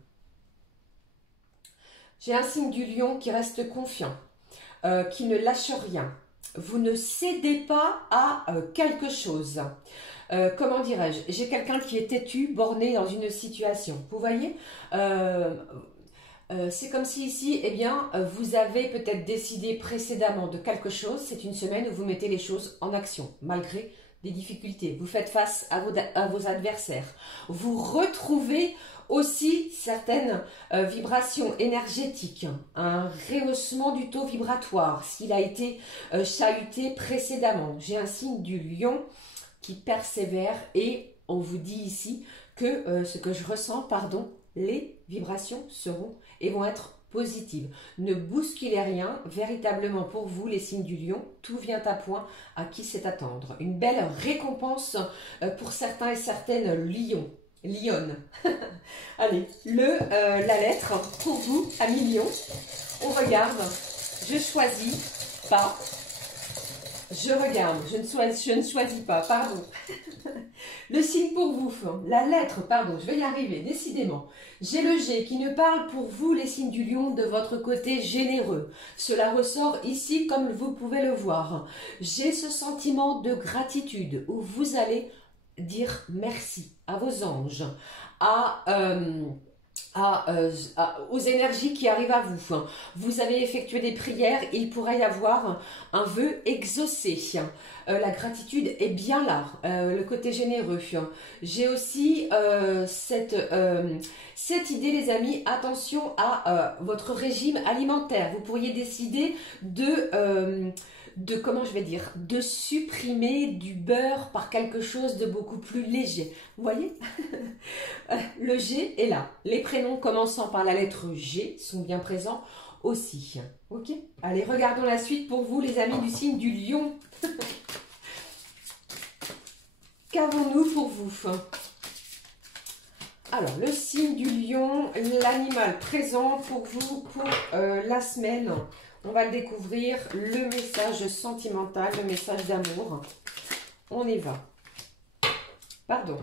J'ai un signe du lion qui reste confiant, qui ne lâche rien. Vous ne cédez pas à quelque chose. Comment dirais-je? J'ai quelqu'un qui est têtu, borné dans une situation. Vous voyez, C'est comme si ici, eh bien, vous avez peut-être décidé précédemment de quelque chose. C'est une semaine où vous mettez les choses en action, malgré des difficultés. Vous faites face à vos adversaires. Vous retrouvez aussi certaines vibrations énergétiques, un rehaussement du taux vibratoire, s'il a été chahuté précédemment. J'ai un signe du lion qui persévère et on vous dit ici que ce que je ressens, pardon, les vibrations seront et vont être positives. Ne bousculez rien, véritablement pour vous, les signes du lion, tout vient à point à qui sait attendre. Une belle récompense pour certains et certaines lions. Lionne. Allez, la lettre pour vous, amis lions. On regarde. Je choisis pas. Je regarde. Je ne choisis pas. Pardon. Le signe pour vous. La lettre, pardon. Je vais y arriver. Décidément. J'ai le G qui ne parle pour vous, les signes du lion, de votre côté généreux. Cela ressort ici comme vous pouvez le voir. J'ai ce sentiment de gratitude où vous allez dire merci à vos anges, aux énergies qui arrivent à vous. Vous avez effectué des prières, il pourrait y avoir un vœu exaucé. La gratitude est bien là, le côté généreux. J'ai aussi cette idée, les amis, attention à votre régime alimentaire. Vous pourriez décider comment je vais dire, de supprimer du beurre par quelque chose de beaucoup plus léger. Vous voyez? Le G est là. Les prénoms commençant par la lettre G sont bien présents aussi. Ok? Allez, regardons la suite pour vous, les amis du signe du lion. Qu'avons-nous pour vous? Alors, le signe du lion, l'animal présent pour vous pour la semaine. On va le découvrir, le message sentimental, le message d'amour. On y va. Pardon.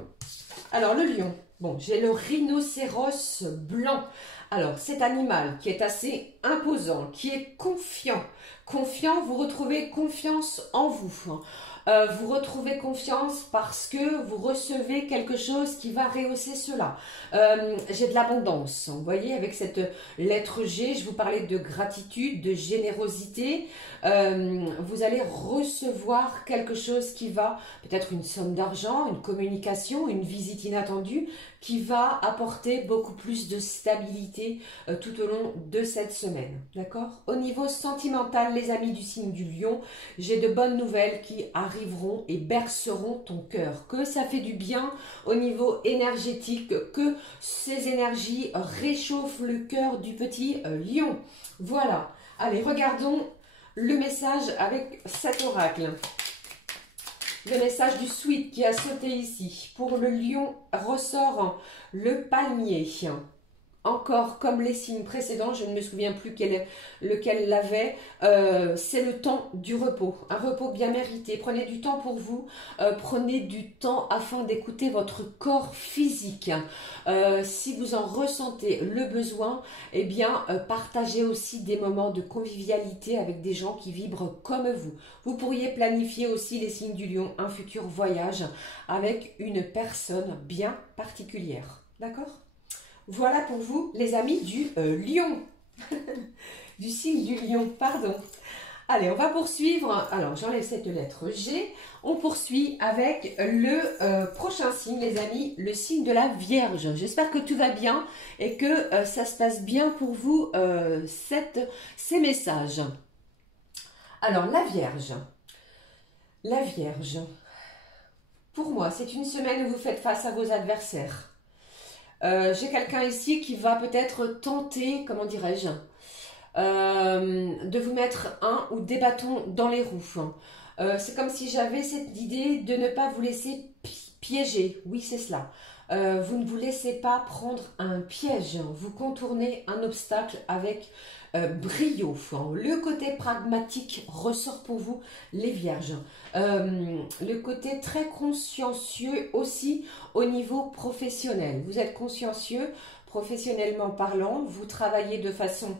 Alors, le lion. Bon, j'ai le rhinocéros blanc. Alors, cet animal qui est assez imposant, qui est confiant. Confiant, vous retrouvez confiance en vous. Vous retrouvez confiance parce que vous recevez quelque chose qui va rehausser cela. J'ai de l'abondance, vous voyez, avec cette lettre G, je vous parlais de gratitude, de générosité. Vous allez recevoir quelque chose qui va, peut-être une somme d'argent, une communication, une visite inattendue, qui va apporter beaucoup plus de stabilité tout au long de cette semaine. D'accord? Au niveau sentimental, les amis du signe du lion, j'ai de bonnes nouvelles qui arriveront et berceront ton cœur. Que ça fait du bien au niveau énergétique, que ces énergies réchauffent le cœur du petit lion. Voilà. Allez, regardons le message avec cet oracle. Le message du sweet qui a sauté ici. Pour le lion, ressort le palmier. Encore comme les signes précédents, je ne me souviens plus lequel l'avait, c'est le temps du repos, un repos bien mérité. Prenez du temps pour vous, prenez du temps afin d'écouter votre corps physique. Si vous en ressentez le besoin, eh bien, partagez aussi des moments de convivialité avec des gens qui vibrent comme vous. Vous pourriez planifier aussi, les signes du lion, un futur voyage avec une personne bien particulière. D'accord ? Voilà pour vous, les amis du lion, du signe du lion, pardon. Allez, on va poursuivre. Alors, j'enlève cette lettre G. On poursuit avec le prochain signe, les amis, le signe de la Vierge. J'espère que tout va bien et que ça se passe bien pour vous, ces messages. Alors, la Vierge. La Vierge. Pour moi, c'est une semaine où vous faites face à vos adversaires. J'ai quelqu'un ici qui va peut-être tenter, comment dirais-je, de vous mettre un ou des bâtons dans les roues. C'est comme si j'avais cette idée de ne pas vous laisser piéger. Oui, c'est cela. Vous ne vous laissez pas prendre un piège. Vous contournez un obstacle avec brio. Le côté pragmatique ressort pour vous, les Vierges. Le côté très consciencieux aussi au niveau professionnel. Vous êtes consciencieux, professionnellement parlant, vous travaillez de façon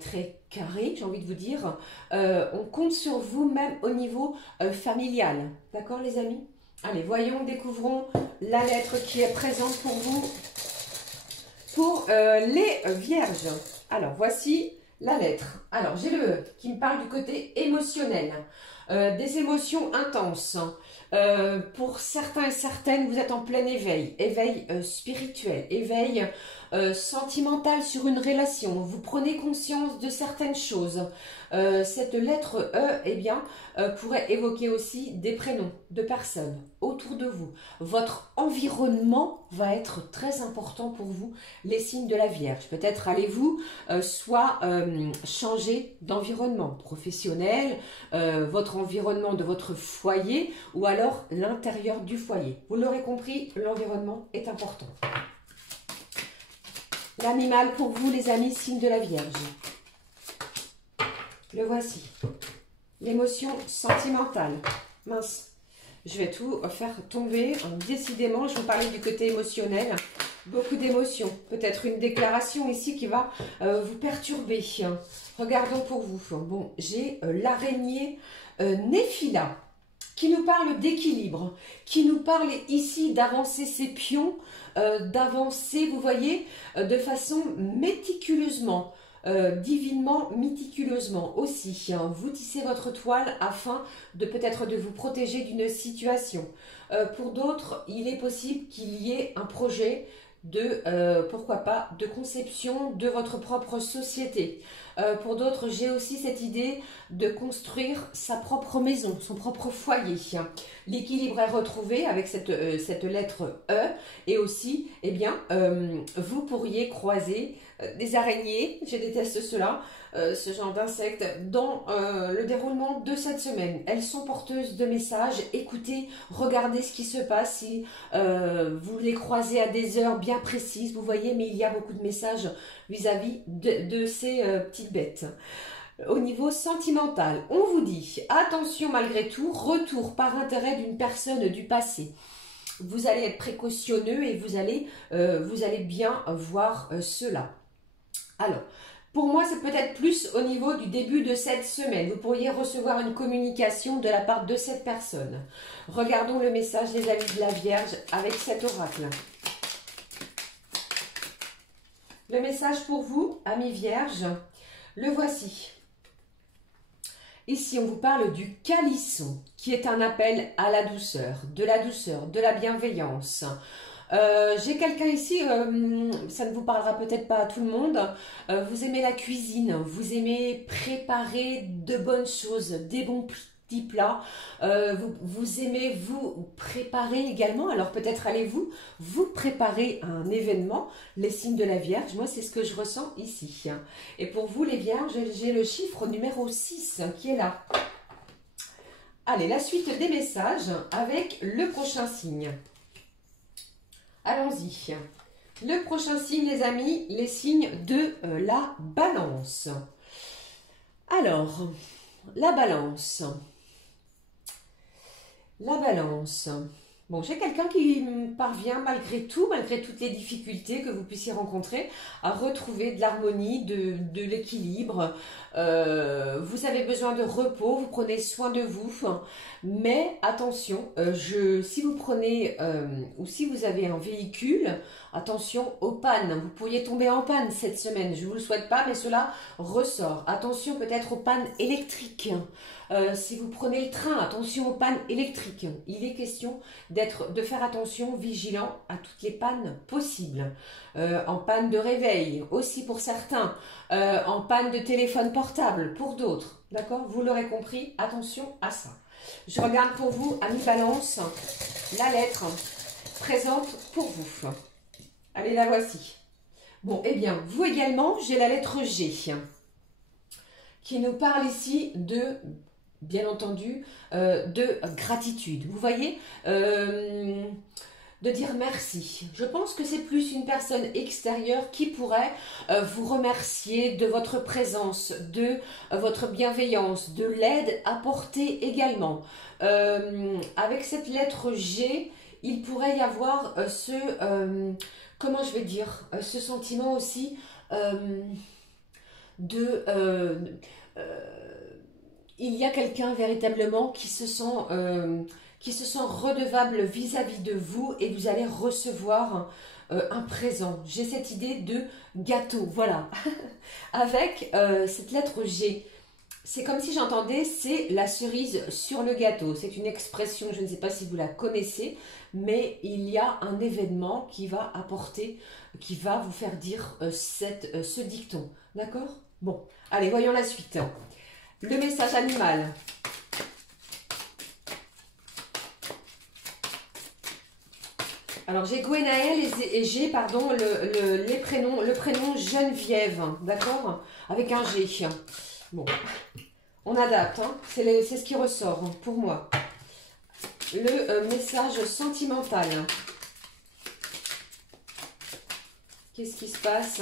très carrée, j'ai envie de vous dire. On compte sur vous même au niveau familial. D'accord, les amis? Allez, voyons, découvrons la lettre qui est présente pour vous. Pour les vierges, alors voici la lettre. Alors j'ai le E qui me parle du côté émotionnel, des émotions intenses. Pour certains et certaines, vous êtes en plein éveil, éveil spirituel, éveil sentimental sur une relation. Vous prenez conscience de certaines choses. Cette lettre E, eh bien, pourrait évoquer aussi des prénoms de personnes autour de vous. Votre environnement va être très important pour vous, les signes de la Vierge. Peut-être allez-vous soit changer d'environnement professionnel, votre environnement de votre foyer ou alors l'intérieur du foyer. Vous l'aurez compris, l'environnement est important. L'animal pour vous, les amis, signe de la Vierge. Le voici. L'émotion sentimentale. Mince, je vais tout faire tomber. Décidément, je vous parlais du côté émotionnel. Beaucoup d'émotions. Peut-être une déclaration ici qui va vous perturber. Regardons pour vous. Bon, j'ai l'araignée Néphila qui nous parle d'équilibre, qui nous parle ici d'avancer ses pions, d'avancer, vous voyez, de façon méticuleusement, divinement, méticuleusement aussi. Vous tissez votre toile afin de peut-être de vous protéger d'une situation. Pour d'autres, il est possible qu'il y ait un projet de, pourquoi pas, de conception de votre propre société. Pour d'autres, j'ai aussi cette idée de construire sa propre maison, son propre foyer. L'équilibre est retrouvé avec cette lettre E et aussi, eh bien, vous pourriez croiser des araignées, je déteste cela, ce genre d'insectes, dans le déroulement de cette semaine. Elles sont porteuses de messages. Écoutez, regardez ce qui se passe. Si vous les croisez à des heures bien précises, vous voyez, mais il y a beaucoup de messages vis-à-vis de ces petites bêtes. Au niveau sentimental, on vous dit, attention malgré tout, retour par intérêt d'une personne du passé. Vous allez être précautionneux et vous allez bien voir cela. Alors, pour moi, c'est peut-être plus au niveau du début de cette semaine. Vous pourriez recevoir une communication de la part de cette personne. Regardons le message des amis de la Vierge avec cet oracle. Le message pour vous, amis Vierges, le voici. Ici, on vous parle du calisson, qui est un appel à la douceur, de la bienveillance. J'ai quelqu'un ici, ça ne vous parlera peut-être pas à tout le monde, vous aimez la cuisine, vous aimez préparer de bonnes choses, des bons petits plats, vous aimez vous préparer également, alors peut-être allez-vous vous préparer un événement, les signes de la Vierge, moi c'est ce que je ressens ici. Et pour vous les Vierges, j'ai le chiffre numéro 6 qui est là. Allez, la suite des messages avec le prochain signe. Allons-y. Le prochain signe, les amis, les signes de la balance. Alors, la balance. La balance. Bon, j'ai quelqu'un qui parvient malgré toutes les difficultés que vous puissiez rencontrer, à retrouver de l'harmonie, de l'équilibre. Vous avez besoin de repos, vous prenez soin de vous. Mais attention, si vous prenez ou si vous avez un véhicule, attention aux pannes. Vous pourriez tomber en panne cette semaine. Je ne vous le souhaite pas, mais cela ressort. Attention peut-être aux pannes électriques. Si vous prenez le train, attention aux pannes électriques. Il est question de faire attention, vigilant à toutes les pannes possibles. En panne de réveil, aussi pour certains. En panne de téléphone portable, pour d'autres. D'accord? Vous l'aurez compris, attention à ça. Je regarde pour vous, amis Balance, la lettre présente pour vous. Allez, la voici. Bon, eh bien, vous également, j'ai la lettre G qui nous parle ici de, bien entendu, de gratitude. Vous voyez, de dire merci. Je pense que c'est plus une personne extérieure qui pourrait vous remercier de votre présence, de votre bienveillance, de l'aide apportée également. Avec cette lettre G, il pourrait y avoir comment je vais dire, ce sentiment aussi il y a quelqu'un véritablement qui se sent redevable vis-à-vis de vous et vous allez recevoir un présent. J'ai cette idée de gâteau, voilà. Avec cette lettre G. C'est comme si j'entendais, c'est la cerise sur le gâteau. C'est une expression, je ne sais pas si vous la connaissez, mais il y a un événement qui va apporter, qui va vous faire dire ce dicton. D'accord? Bon, allez, voyons la suite. Le message animal. Alors, j'ai Gwenaël et j'ai, pardon, le prénom Geneviève, d'accord? Avec un G. Bon, on adapte, hein. C'est ce qui ressort pour moi. Le message sentimental. Qu'est-ce qui se passe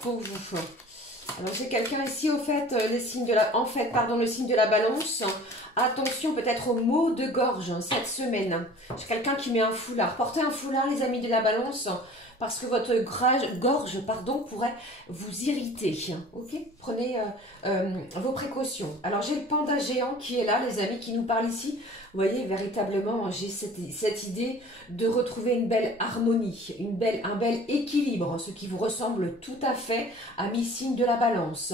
pour vous? Alors j'ai quelqu'un ici, au fait, le signe de la balance. Attention peut-être aux maux de gorge cette semaine. J'ai quelqu'un qui met un foulard. Portez un foulard, les amis de la balance, parce que votre gorge pourrait vous irriter. Ok? Prenez vos précautions. Alors j'ai le panda géant qui est là, les amis, qui nous parle ici. Vous voyez, véritablement, j'ai cette idée de retrouver une belle harmonie, un bel équilibre, ce qui vous ressemble tout à fait à mi-signe de la balance.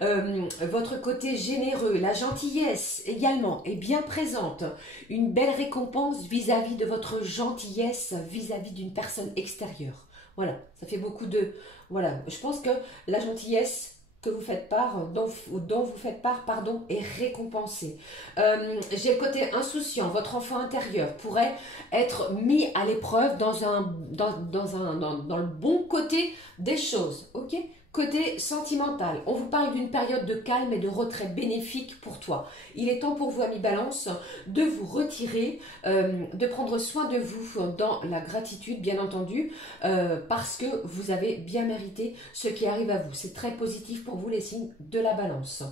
Votre côté généreux, la gentillesse également est bien présente. Une belle récompense vis-à-vis de votre gentillesse, vis-à-vis d'une personne extérieure. Voilà, ça fait beaucoup de... Voilà, je pense que la gentillesse que vous faites part, dont vous faites part, pardon, est récompensée. J'ai le côté insouciant, votre enfant intérieur pourrait être mis à l'épreuve dans le bon côté des choses, ok? Côté sentimental, on vous parle d'une période de calme et de retrait bénéfique pour toi. Il est temps pour vous, amis Balance, de vous retirer, de prendre soin de vous dans la gratitude, bien entendu, parce que vous avez bien mérité ce qui arrive à vous. C'est très positif pour vous, les signes de la Balance.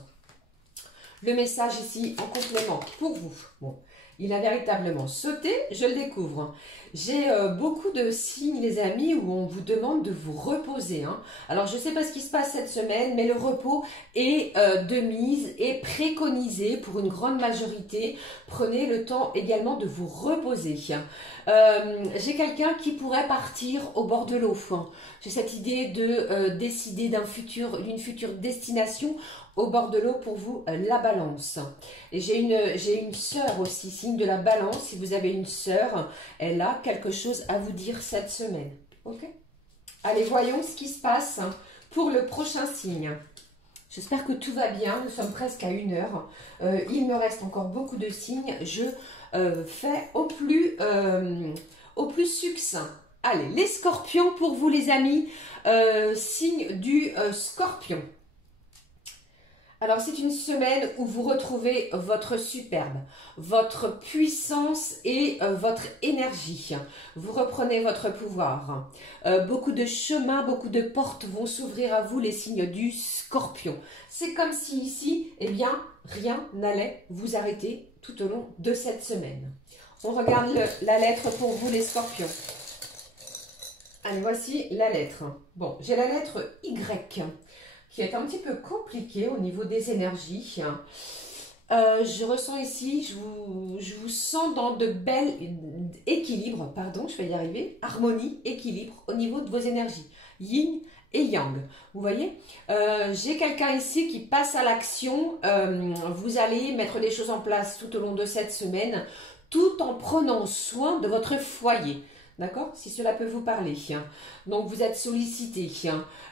Le message ici en complément pour vous. Bon, il a véritablement sauté, je le découvre. J'ai beaucoup de signes, les amis, où on vous demande de vous reposer. Hein. Alors, je ne sais pas ce qui se passe cette semaine, mais le repos est de mise et préconisé pour une grande majorité. Prenez le temps également de vous reposer. J'ai quelqu'un qui pourrait partir au bord de l'eau. J'ai cette idée de décider d'une future destination au bord de l'eau pour vous, la Balance. Et j'ai une sœur aussi, signe de la Balance. Si vous avez une sœur, elle a quelque chose à vous dire cette semaine. Ok? Allez, voyons ce qui se passe pour le prochain signe. J'espère que tout va bien. Nous sommes presque à 1 heure. Il me reste encore beaucoup de signes. Je fais au plus succinct. Allez, les scorpions pour vous, les amis. Signe du scorpion. Alors, c'est une semaine où vous retrouvez votre superbe, votre puissance et votre énergie. Vous reprenez votre pouvoir. Beaucoup de chemins, beaucoup de portes vont s'ouvrir à vous, les signes du scorpion. C'est comme si ici, eh bien, rien n'allait vous arrêter tout au long de cette semaine. On regarde la lettre pour vous, les scorpions. Allez, voici la lettre. Bon, j'ai la lettre Y, qui est un petit peu compliqué au niveau des énergies. Je ressens ici, je vous sens dans de belles équilibres, pardon, je vais y arriver, harmonie, équilibre au niveau de vos énergies, yin et yang. Vous voyez, j'ai quelqu'un ici qui passe à l'action. Vous allez mettre les choses en place tout au long de cette semaine, tout en prenant soin de votre foyer. D'accord? Si cela peut vous parler. Donc, vous êtes sollicité.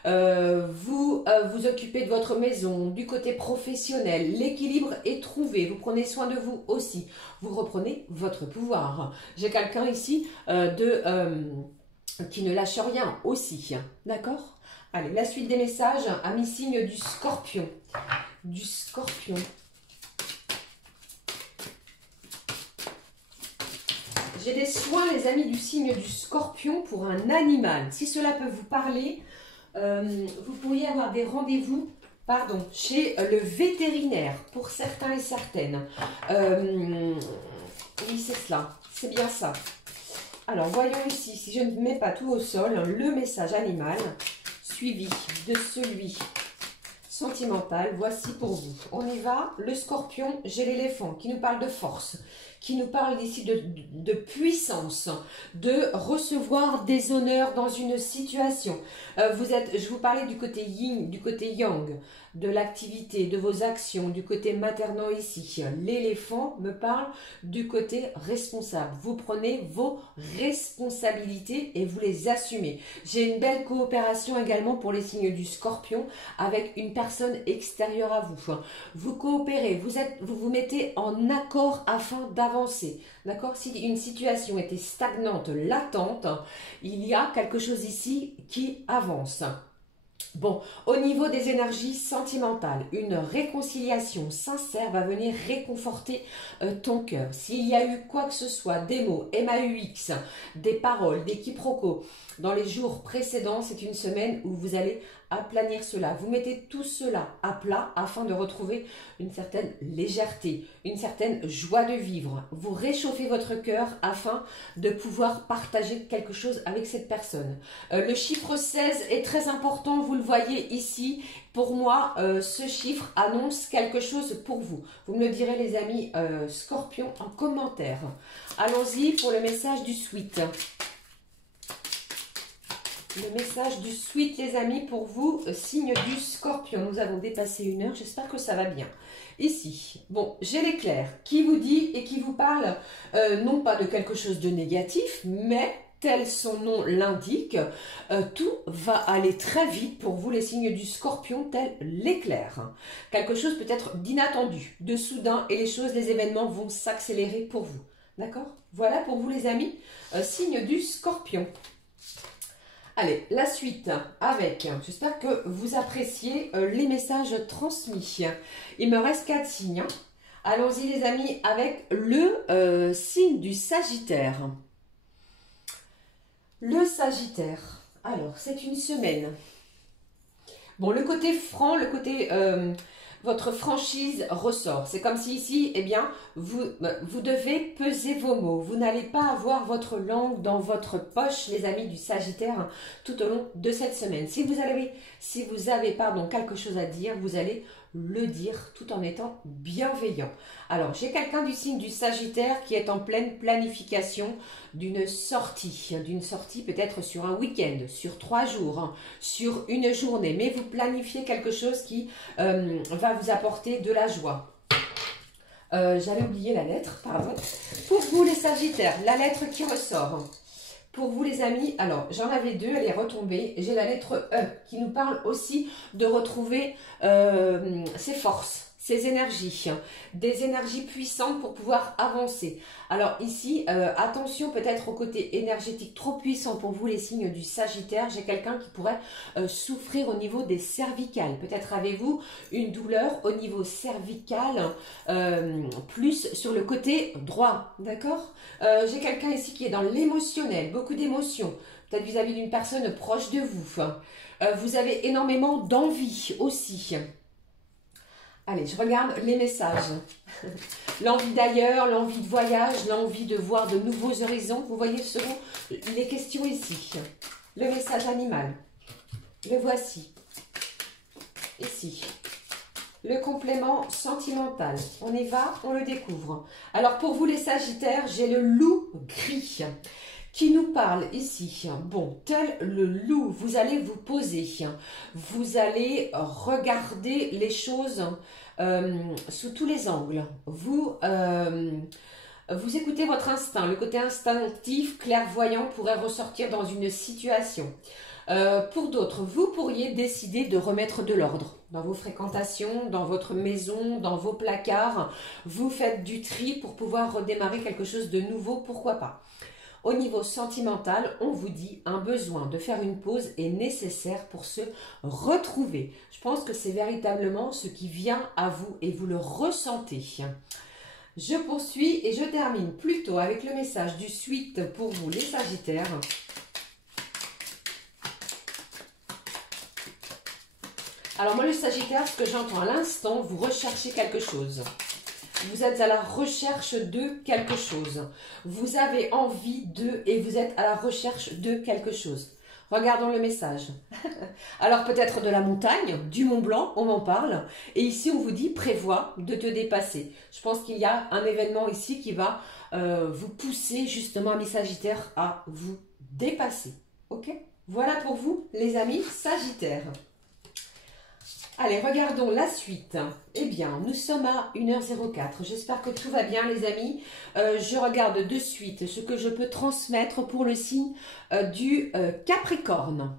Vous vous occupez de votre maison, du côté professionnel. L'équilibre est trouvé. Vous prenez soin de vous aussi. Vous reprenez votre pouvoir. J'ai quelqu'un ici qui ne lâche rien aussi. D'accord? Allez, la suite des messages à mi-signe du scorpion. Du scorpion. J'ai des soins, les amis, du signe du scorpion pour un animal. Si cela peut vous parler, vous pourriez avoir des rendez-vous chez le vétérinaire pour certains et certaines. Oui, c'est cela. C'est bien ça. Alors, voyons ici, si je ne mets pas tout au sol, le message animal suivi de celui sentimental. Voici pour vous. On y va. Le scorpion, j'ai l'éléphant qui nous parle de force, qui nous parle ici de puissance, de recevoir des honneurs dans une situation. Je vous parlais du côté yin, du côté yang, de l'activité, de vos actions, du côté maternant ici. L'éléphant me parle du côté responsable. Vous prenez vos responsabilités et vous les assumez. J'ai une belle coopération également pour les signes du Scorpion avec une personne extérieure à vous. Vous coopérez, vous vous mettez en accord afin d'avancer. D'accord? Si une situation était stagnante, latente, il y a quelque chose ici qui avance. Bon, au niveau des énergies sentimentales, une réconciliation sincère va venir réconforter ton cœur. S'il y a eu quoi que ce soit, des mots, MAUX, des paroles, des quiproquos, dans les jours précédents, c'est une semaine où vous allez aplanir cela. Vous mettez tout cela à plat afin de retrouver une certaine légèreté, une certaine joie de vivre. Vous réchauffez votre cœur afin de pouvoir partager quelque chose avec cette personne. Le chiffre 16 est très important, vous le voyez ici. Pour moi, ce chiffre annonce quelque chose pour vous. Vous me le direz les amis Scorpion en commentaire. Allons-y pour le message du suite. Le message du suite, les amis, pour vous, signe du Scorpion. Nous avons dépassé 1 heure, j'espère que ça va bien. Ici, bon, j'ai l'éclair qui vous dit et qui vous parle, non pas de quelque chose de négatif, mais tel son nom l'indique, tout va aller très vite pour vous, les signes du Scorpion, tel l'éclair. Quelque chose peut-être d'inattendu, de soudain, et les choses, les événements vont s'accélérer pour vous. D'accord? Voilà pour vous, les amis, signe du Scorpion. Allez, la suite avec, j'espère que vous appréciez les messages transmis. Il me reste 4 signes. Allons-y les amis avec le signe du Sagittaire. Le Sagittaire, alors c'est une semaine. Bon, le côté franc, le côté... votre franchise ressort. C'est comme si ici, eh bien, vous devez peser vos mots. Vous n'allez pas avoir votre langue dans votre poche, les amis du Sagittaire, tout au long de cette semaine. Si vous avez quelque chose à dire, vous allez le dire tout en étant bienveillant. Alors, j'ai quelqu'un du signe du Sagittaire qui est en pleine planification d'une sortie peut-être sur un week-end, sur 3 jours, sur une journée, mais vous planifiez quelque chose qui va vous apporter de la joie. J'avais oublié la lettre, pardon. Pour vous les Sagittaires, la lettre qui ressort. Pour vous les amis, alors j'en avais 2, elle est retombée. J'ai la lettre E qui nous parle aussi de retrouver ses forces, ses énergies, des énergies puissantes pour pouvoir avancer. Alors ici, attention peut-être au côté énergétique trop puissant pour vous les signes du Sagittaire. J'ai quelqu'un qui pourrait souffrir au niveau des cervicales. Peut-être avez-vous une douleur au niveau cervical, plus sur le côté droit, d'accord? J'ai quelqu'un ici qui est dans l'émotionnel, beaucoup d'émotions. Peut-être vis-à-vis d'une personne proche de vous. Vous avez énormément d'envie aussi. Allez, je regarde les messages. L'envie d'ailleurs, l'envie de voyage, l'envie de voir de nouveaux horizons. Vous voyez, ce sont les questions ici. Le message animal. Le voici. Ici. Le complément sentimental. On y va, on le découvre. Alors, pour vous les Sagittaires, j'ai le loup gris qui nous parle ici. Bon, tel le loup, vous allez vous poser, vous allez regarder les choses sous tous les angles. Vous écoutez votre instinct, le côté instinctif, clairvoyant pourrait ressortir dans une situation. Pour d'autres, vous pourriez décider de remettre de l'ordre dans vos fréquentations, dans votre maison, dans vos placards. Vous faites du tri pour pouvoir redémarrer quelque chose de nouveau, pourquoi pas. Au niveau sentimental, on vous dit un besoin de faire une pause est nécessaire pour se retrouver. Je pense que c'est véritablement ce qui vient à vous et vous le ressentez. Je poursuis et je termine plutôt avec le message du suite pour vous les Sagittaires. Alors moi le Sagittaire, ce que j'entends à l'instant, vous recherchez quelque chose. Vous êtes à la recherche de quelque chose. Vous avez envie de et vous êtes à la recherche de quelque chose. Regardons le message. Alors peut-être de la montagne, du Mont Blanc, on m'en parle. Et ici, on vous dit prévois de te dépasser. Je pense qu'il y a un événement ici qui va vous pousser justement, amis Sagittaires, à vous dépasser. Ok? Voilà pour vous, les amis Sagittaires. Allez, regardons la suite. Eh bien, nous sommes à 1h04. J'espère que tout va bien, les amis. Je regarde de suite ce que je peux transmettre pour le signe du Capricorne.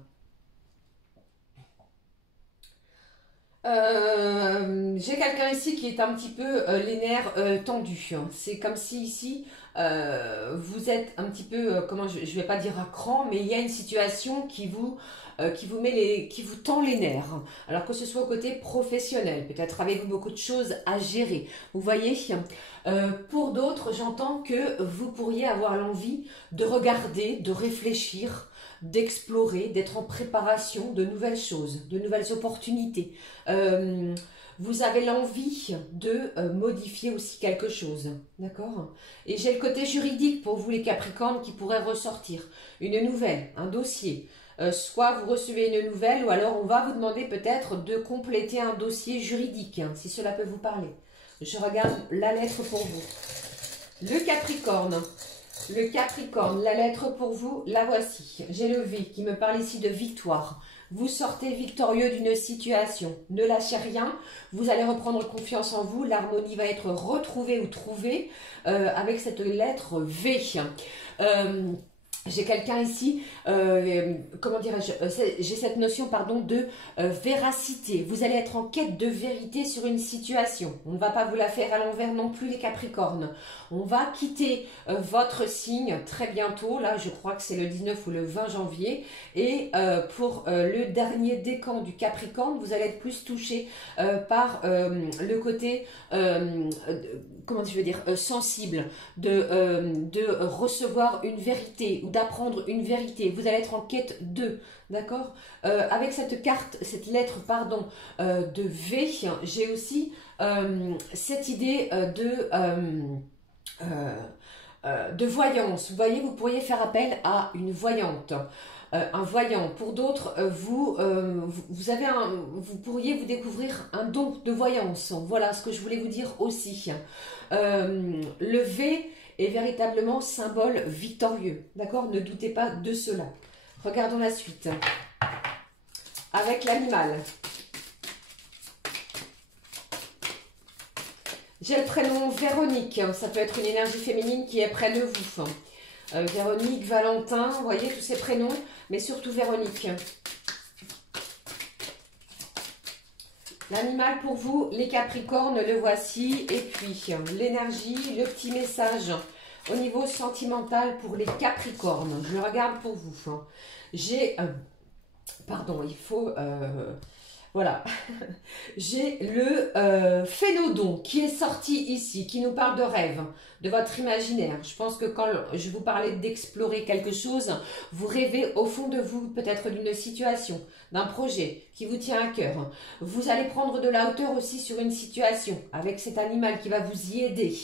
J'ai quelqu'un ici qui est un petit peu les nerfs tendus. C'est comme si ici, vous êtes un petit peu, comment je vais pas dire à cran, mais il y a une situation qui vous tend les nerfs. Alors que ce soit au côté professionnel, peut-être avec beaucoup de choses à gérer. Vous voyez, pour d'autres, j'entends que vous pourriez avoir l'envie de regarder, de réfléchir, d'explorer, d'être en préparation de nouvelles choses, de nouvelles opportunités. Vous avez l'envie de modifier aussi quelque chose, d'accord? Et j'ai le côté juridique pour vous les Capricornes qui pourrait ressortir. Une nouvelle, un dossier. Soit vous recevez une nouvelle ou alors on va vous demander peut-être de compléter un dossier juridique, hein, si cela peut vous parler. Je regarde la lettre pour vous. Le Capricorne. Le Capricorne, la lettre pour vous, la voici. J'ai le V qui me parle ici de victoire. Vous sortez victorieux d'une situation. Ne lâchez rien. Vous allez reprendre confiance en vous. L'harmonie va être retrouvée ou trouvée avec cette lettre V. J'ai quelqu'un ici, comment dirais-je, j'ai cette notion, pardon, de véracité. Vous allez être en quête de vérité sur une situation. On ne va pas vous la faire à l'envers non plus, les Capricornes. On va quitter votre signe très bientôt, là je crois que c'est le 19 ou le 20 janvier. Et pour le dernier décan du Capricorne, vous allez être plus touché par le côté, comment je veux dire, sensible, de recevoir une vérité ou d'apprendre une vérité. Vous allez être en quête de, d'accord? Avec cette carte, cette lettre, pardon, de V, j'ai aussi cette idée de voyance. Vous voyez, vous pourriez faire appel à une voyante. Un voyant. Pour d'autres, vous pourriez vous découvrir un don de voyance. Voilà ce que je voulais vous dire aussi. Le V est véritablement symbole victorieux. D'accord? Ne doutez pas de cela. Regardons la suite. Avec l'animal. J'ai le prénom Véronique. Ça peut être une énergie féminine qui est près de vous. Véronique, Valentin, vous voyez tous ces prénoms, mais surtout Véronique. L'animal pour vous, les Capricornes, le voici. Et puis, l'énergie, le petit message au niveau sentimental pour les Capricornes. Je regarde pour vous. J'ai... pardon, il faut... voilà. J'ai le Phénodon qui est sorti ici, qui nous parle de rêve, de votre imaginaire. Je pense que quand je vous parlais d'explorer quelque chose, vous rêvez au fond de vous peut-être d'une situation, d'un projet qui vous tient à cœur. Vous allez prendre de la hauteur aussi sur une situation avec cet animal qui va vous y aider.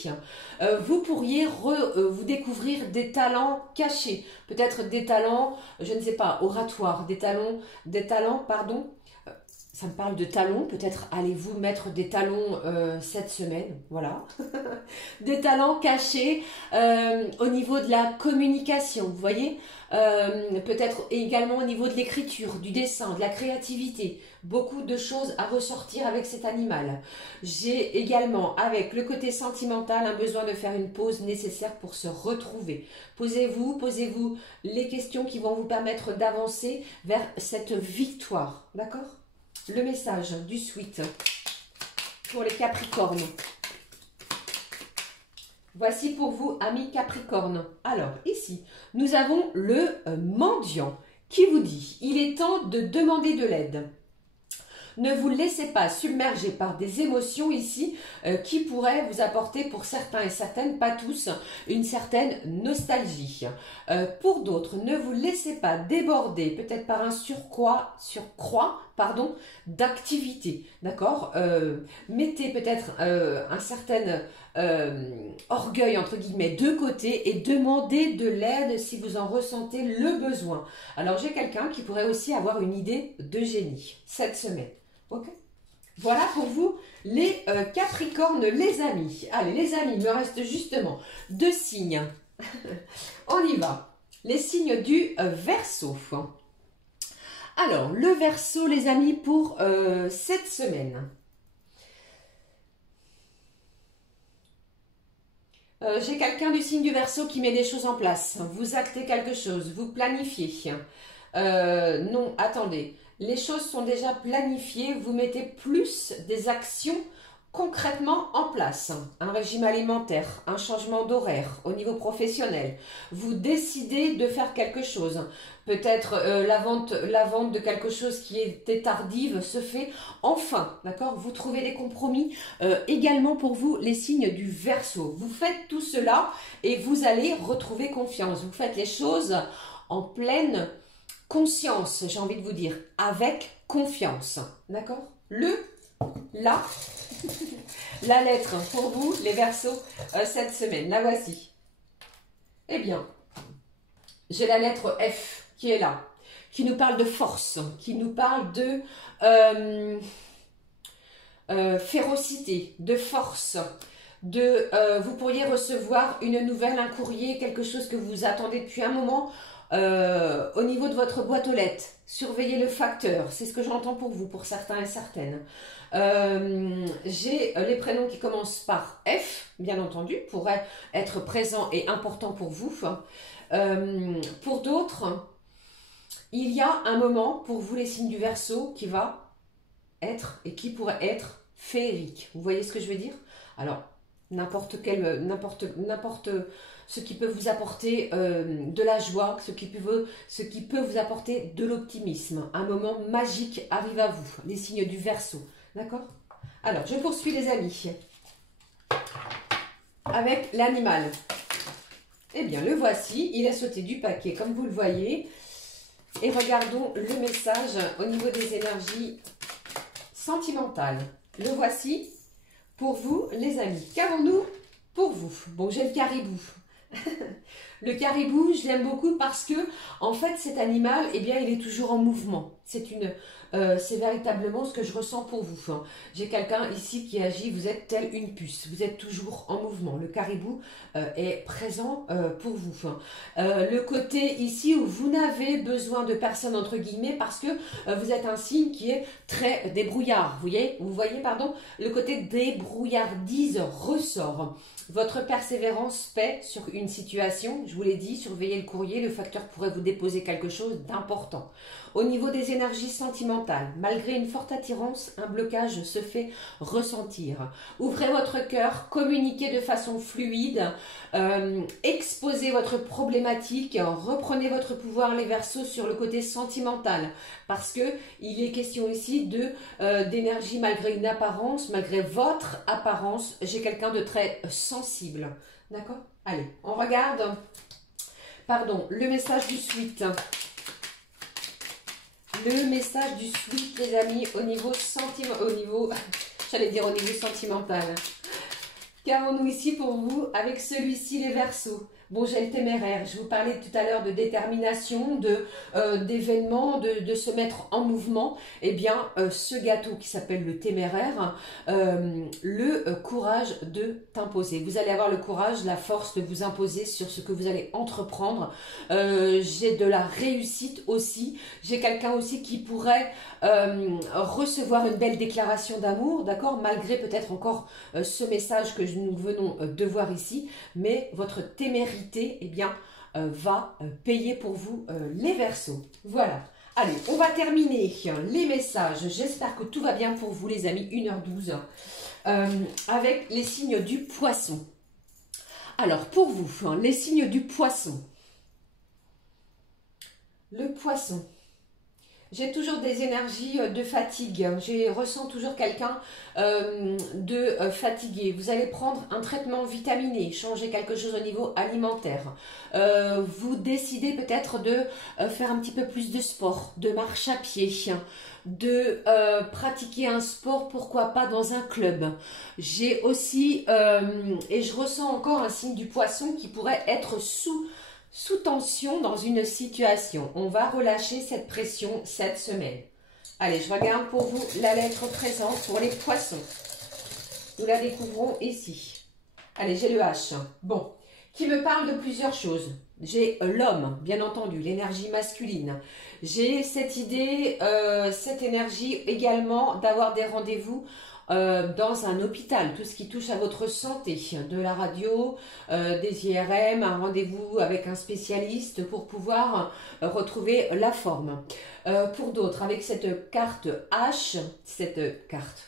Vous pourriez vous découvrir des talents cachés, peut-être des talents, je ne sais pas, oratoires, des talents, pardon. Ça me parle de talons, peut-être allez-vous mettre des talons cette semaine, voilà. Des talents cachés au niveau de la communication, vous voyez. Peut-être également au niveau de l'écriture, du dessin, de la créativité. Beaucoup de choses à ressortir avec cet animal. J'ai également, avec le côté sentimental, un besoin de faire une pause nécessaire pour se retrouver. Posez-vous les questions qui vont vous permettre d'avancer vers cette victoire, d'accord ? Le message du suite pour les Capricornes. Voici pour vous, amis Capricornes. Alors, ici, nous avons le mendiant qui vous dit « Il est temps de demander de l'aide ». Ne vous laissez pas submerger par des émotions ici qui pourraient vous apporter pour certains et certaines, pas tous, une certaine nostalgie. Pour d'autres, ne vous laissez pas déborder peut-être par un surcroît d'activité, d'accord. Mettez peut-être un certain orgueil entre guillemets de côté et demandez de l'aide si vous en ressentez le besoin. Alors j'ai quelqu'un qui pourrait aussi avoir une idée de génie cette semaine. Ok, voilà pour vous les Capricornes, les amis. Allez les amis, il me reste justement 2 signes. On y va. Les signes du Verseau. Alors le Verseau les amis pour cette semaine. J'ai quelqu'un du signe du Verseau qui met des choses en place. Vous actez quelque chose, vous planifiez. Non, attendez. Les choses sont déjà planifiées. Vous mettez plus des actions concrètement en place. Un régime alimentaire, un changement d'horaire au niveau professionnel. Vous décidez de faire quelque chose. Peut-être la vente de quelque chose qui était tardive se fait enfin, d'accord. Vous trouvez des compromis également pour vous, les signes du Verseau. Vous faites tout cela et vous allez retrouver confiance. Vous faites les choses en pleine conscience, j'ai envie de vous dire, avec confiance, d'accord. La lettre pour vous, les Verseaux, cette semaine, la voici. Eh bien, j'ai la lettre F qui est là, qui nous parle de force, qui nous parle de férocité, de force, vous pourriez recevoir une nouvelle, un courrier, quelque chose que vous attendez depuis un moment. Au niveau de votre boîte aux lettres, surveillez le facteur, c'est ce que j'entends pour vous, pour certains et certaines. J'ai les prénoms qui commencent par F, bien entendu, pourraient être présents et importants pour vous. Pour d'autres, il y a un moment pour vous les signes du Verseau qui va être et qui pourrait être féerique. Vous voyez ce que je veux dire? Alors, n'importe ce qui peut vous apporter de la joie, ce qui peut vous apporter de l'optimisme. Un moment magique arrive à vous, les signes du Verseau. D'accord? Alors, je poursuis les amis. Avec l'animal. Eh bien, le voici. Il a sauté du paquet, comme vous le voyez. Et regardons le message au niveau des énergies sentimentales. Le voici pour vous, les amis. Qu'avons-nous pour vous? Bon, j'ai le caribou. Le caribou, je l'aime beaucoup parce que, en fait, cet animal, eh bien, il est toujours en mouvement. C'est véritablement ce que je ressens pour vous. J'ai quelqu'un ici qui agit, vous êtes telle une puce. Vous êtes toujours en mouvement. Le caribou est présent pour vous. Le côté ici où vous n'avez besoin de personne, entre guillemets, parce que vous êtes un signe qui est très débrouillard. Vous voyez, pardon, le côté débrouillardise ressort. Votre persévérance paie sur une situation, je vous l'ai dit, surveillez le courrier, le facteur pourrait vous déposer quelque chose d'important. Au niveau des énergies sentimentales, malgré une forte attirance, un blocage se fait ressentir. Ouvrez votre cœur, communiquez de façon fluide, exposez votre problématique, reprenez votre pouvoir les Verseaux sur le côté sentimental, parce que il est question ici d'énergie malgré une apparence, malgré votre apparence. J'ai quelqu'un de très sensible, d'accord? Allez, on regarde, pardon, le message du suite. Le message du suite, les amis, au niveau sentimental. Qu'avons-nous ici pour vous avec celui-ci, les Verseaux? Bon, j'ai le téméraire. Je vous parlais tout à l'heure de détermination, d'événements, de se mettre en mouvement. Eh bien, ce gâteau qui s'appelle le téméraire, le courage de t'imposer. Vous allez avoir le courage, la force de vous imposer sur ce que vous allez entreprendre. J'ai de la réussite aussi. J'ai quelqu'un aussi qui pourrait recevoir une belle déclaration d'amour, d'accord, malgré peut-être encore ce message que nous venons de voir ici, mais votre témérité, eh bien, va payer pour vous les Verseaux. Voilà. Allez, on va terminer les messages. J'espère que tout va bien pour vous, les amis. 1h12 avec les signes du Poisson. Alors, pour vous, les signes du Poisson. Le Poisson. J'ai toujours des énergies de fatigue. Je ressens toujours quelqu'un fatigué. Vous allez prendre un traitement vitaminé, changer quelque chose au niveau alimentaire. Vous décidez peut-être de faire un petit peu plus de sport, de marche à pied, de pratiquer un sport, pourquoi pas dans un club. J'ai aussi, et je ressens encore un signe du poisson qui pourrait être sous tension dans une situation. On va relâcher cette pression cette semaine. Allez, je regarde pour vous la lettre présente pour les poissons. Nous la découvrons ici. Allez, j'ai le H. Bon, qui me parle de plusieurs choses. J'ai l'homme, bien entendu, l'énergie masculine. J'ai cette idée, cette énergie également d'avoir des rendez-vous dans un hôpital, tout ce qui touche à votre santé, de la radio, des IRM, un rendez-vous avec un spécialiste pour pouvoir retrouver la forme. Pour d'autres, avec cette carte H, cette carte,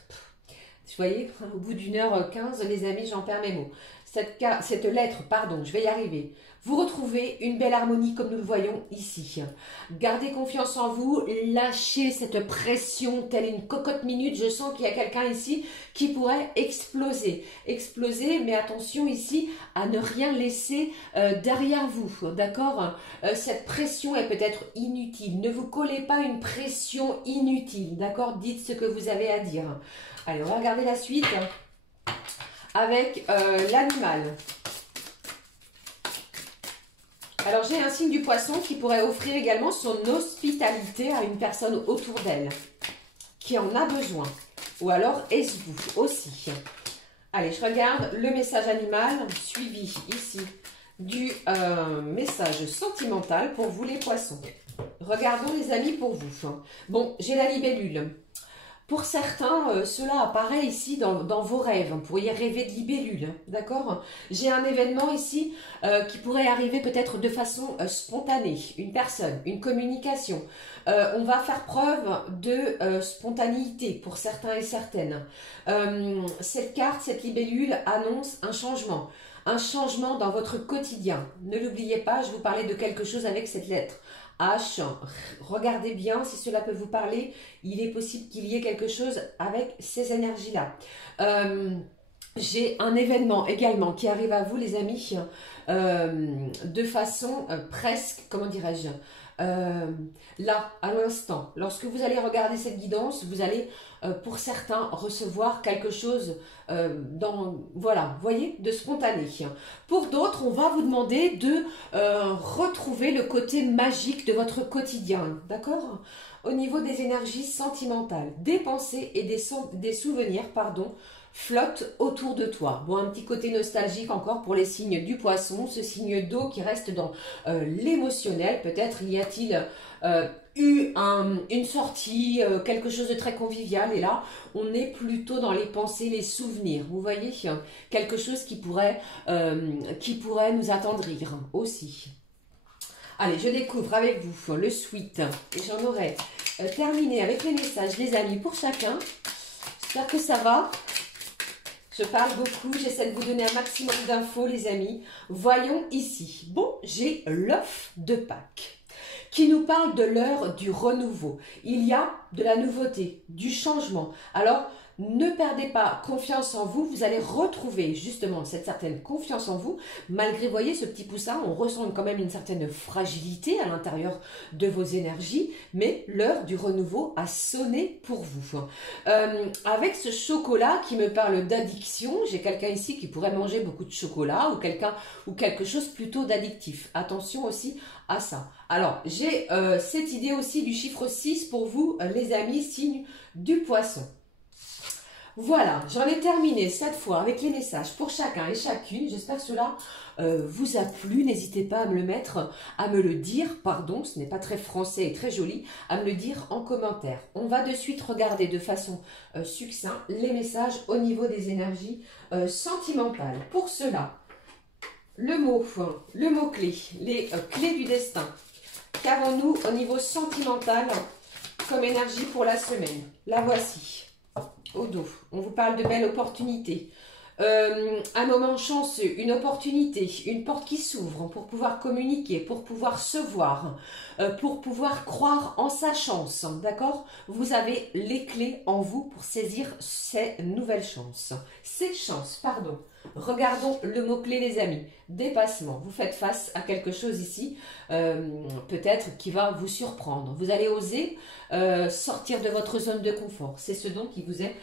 vous voyez, au bout d'1h15, les amis, j'en perds mes mots. Cette lettre, pardon, je vais y arriver. Vous retrouvez une belle harmonie comme nous le voyons ici. Gardez confiance en vous, lâchez cette pression telle une cocotte minute. Je sens qu'il y a quelqu'un ici qui pourrait exploser. Exploser, mais attention ici à ne rien laisser derrière vous, d'accord? Cette pression est peut-être inutile. Ne vous collez pas une pression inutile, d'accord? Dites ce que vous avez à dire. Allez, on va regarder la suite avec l'animal. Alors, j'ai un signe du poisson qui pourrait offrir également son hospitalité à une personne autour d'elle qui en a besoin. Ou alors, est-ce vous aussi? Allez, je regarde le message animal suivi ici du message sentimental pour vous les poissons. Regardons les amis pour vous. Bon, j'ai la libellule. Pour certains, cela apparaît ici dans vos rêves. Vous pourriez rêver de libellule, d'accord? J'ai un événement ici qui pourrait arriver peut-être de façon spontanée. Une personne, une communication. On va faire preuve de spontanéité pour certains et certaines. Cette carte, cette libellule annonce un changement. Un changement dans votre quotidien. Ne l'oubliez pas, je vous parlais de quelque chose avec cette lettre. H, regardez bien si cela peut vous parler, il est possible qu'il y ait quelque chose avec ces énergies-là. J'ai un événement également qui arrive à vous les amis, de façon presque, comment dirais-je, là, à l'instant. Lorsque vous allez regarder cette guidance, vous allez, pour certains, recevoir quelque chose voilà, voyez, de spontané. Pour d'autres, on va vous demander de retrouver le côté magique de votre quotidien, d'accord? Au niveau des énergies sentimentales, des pensées et des souvenirs, pardon, flottent autour de toi. Bon, un petit côté nostalgique encore pour les signes du poisson, ce signe d'eau qui reste dans l'émotionnel. Peut-être y a-t-il eu une sortie, quelque chose de très convivial, et là, on est plutôt dans les pensées, les souvenirs. Vous voyez, quelque chose qui pourrait nous attendrir aussi. Allez, je découvre avec vous le suite, et j'en aurai terminé avec les messages, les amis, pour chacun. J'espère que ça va. Je parle beaucoup, j'essaie de vous donner un maximum d'infos, les amis. Voyons ici. Bon, j'ai l'œuf de Pâques qui nous parle de l'heure du renouveau. Il y a de la nouveauté, du changement. Alors, ne perdez pas confiance en vous. Vous allez retrouver justement cette certaine confiance en vous. Malgré, voyez, ce petit poussin, on ressent quand même une certaine fragilité à l'intérieur de vos énergies. Mais l'heure du renouveau a sonné pour vous. Avec ce chocolat qui me parle d'addiction, j'ai quelqu'un ici qui pourrait manger beaucoup de chocolat ou quelque chose plutôt d'addictif. Attention aussi à ça. Alors, j'ai cette idée aussi du chiffre 6 pour vous, les amis, signe du poisson. Voilà, j'en ai terminé cette fois avec les messages pour chacun et chacune. J'espère que cela vous a plu. N'hésitez pas à me le mettre, à me le dire, pardon, ce n'est pas très français et très joli, à me le dire en commentaire. On va de suite regarder de façon succincte les messages au niveau des énergies sentimentales. Pour cela, le mot-clé, les clés du destin. Qu'avons-nous au niveau sentimental comme énergie pour la semaine? La voici. Au dos, on vous parle de belles opportunités, un moment chanceux, une opportunité, une porte qui s'ouvre pour pouvoir communiquer, pour pouvoir se voir, pour pouvoir croire en sa chance, d'accord? Vous avez les clés en vous pour saisir ces nouvelles chances. Ces chances, pardon. Regardons le mot-clé les amis, dépassement. Vous faites face à quelque chose ici, peut-être qui va vous surprendre. Vous allez oser sortir de votre zone de confort. C'est ce dont il vous est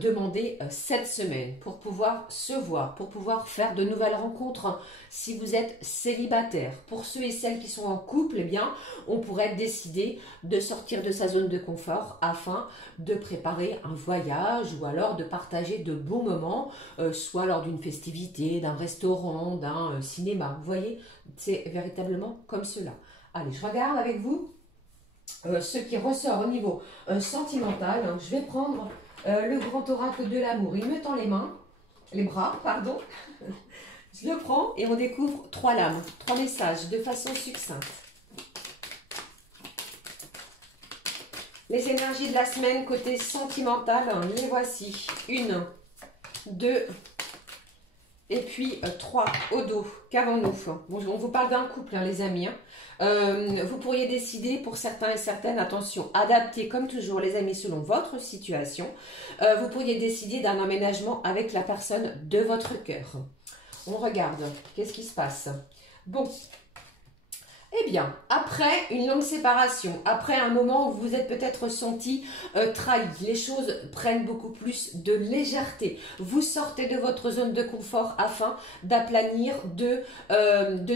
demandé cette semaine pour pouvoir se voir, pour pouvoir faire de nouvelles rencontres si vous êtes célibataire. Pour ceux et celles qui sont en couple, eh bien, on pourrait décider de sortir de sa zone de confort afin de préparer un voyage ou alors de partager de bons moments, soit lors d'une festivité, d'un restaurant, d'un cinéma. Vous voyez, c'est véritablement comme cela. Allez, je regarde avec vous ce qui ressort au niveau sentimental. Je vais prendre le grand oracle de l'amour. Il me tend les bras, pardon. Je le prends et on découvre 3 lames, 3 messages de façon succincte. Les énergies de la semaine côté sentimental, les voici. 1, 2 et puis 3 au dos. Qu'avons-nous? Bon, on vous parle d'un couple, hein, les amis. Vous pourriez décider pour certains et certaines, attention, adapter comme toujours les amis selon votre situation. Vous pourriez décider d'un emménagement avec la personne de votre cœur. On regarde, qu'est-ce qui se passe? Bon. Eh bien, après une longue séparation, après un moment où vous vous êtes peut-être senti trahi, les choses prennent beaucoup plus de légèreté. Vous sortez de votre zone de confort afin d'aplanir, de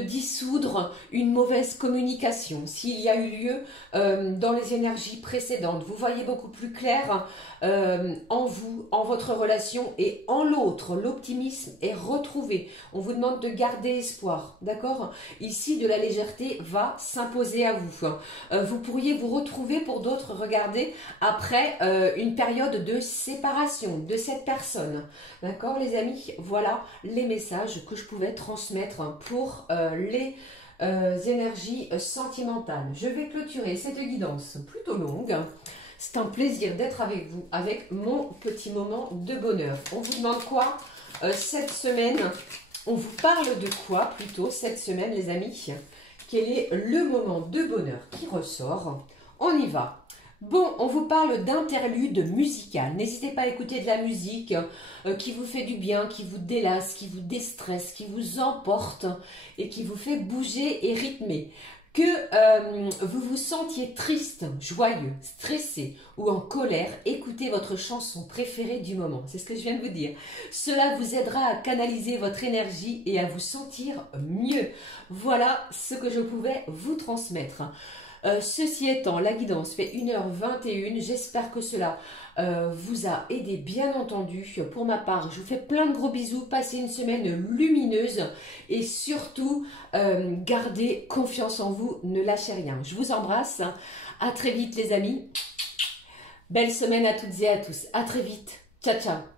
dissoudre une mauvaise communication. S'il y a eu lieu dans les énergies précédentes, vous voyez beaucoup plus clair en vous, en votre relation et en l'autre. L'optimisme est retrouvé. On vous demande de garder espoir, d'accord? Ici, de la légèreté va s'imposer à vous. Vous pourriez vous retrouver pour d'autres, regardez, après une période de séparation de cette personne. D'accord les amis? Voilà les messages que je pouvais transmettre pour les énergies sentimentales. Je vais clôturer cette guidance plutôt longue. C'est un plaisir d'être avec vous, avec mon petit moment de bonheur. On vous demande quoi cette semaine? On vous parle de quoi plutôt cette semaine les amis? Quel est le moment de bonheur qui ressort? On y va. Bon, on vous parle d'interlude musical. N'hésitez pas à écouter de la musique qui vous fait du bien, qui vous délasse, qui vous déstresse, qui vous emporte et qui vous fait bouger et rythmer. Que vous vous sentiez triste, joyeux, stressé ou en colère, écoutez votre chanson préférée du moment. C'est ce que je viens de vous dire. Cela vous aidera à canaliser votre énergie et à vous sentir mieux. Voilà ce que je pouvais vous transmettre. Ceci étant, la guidance fait 1h21. J'espère que cela vous a aidé, bien entendu. Pour ma part, je vous fais plein de gros bisous. Passez une semaine lumineuse et surtout, gardez confiance en vous. Ne lâchez rien. Je vous embrasse. À très vite, les amis. Belle semaine à toutes et à tous. À très vite. Ciao, ciao.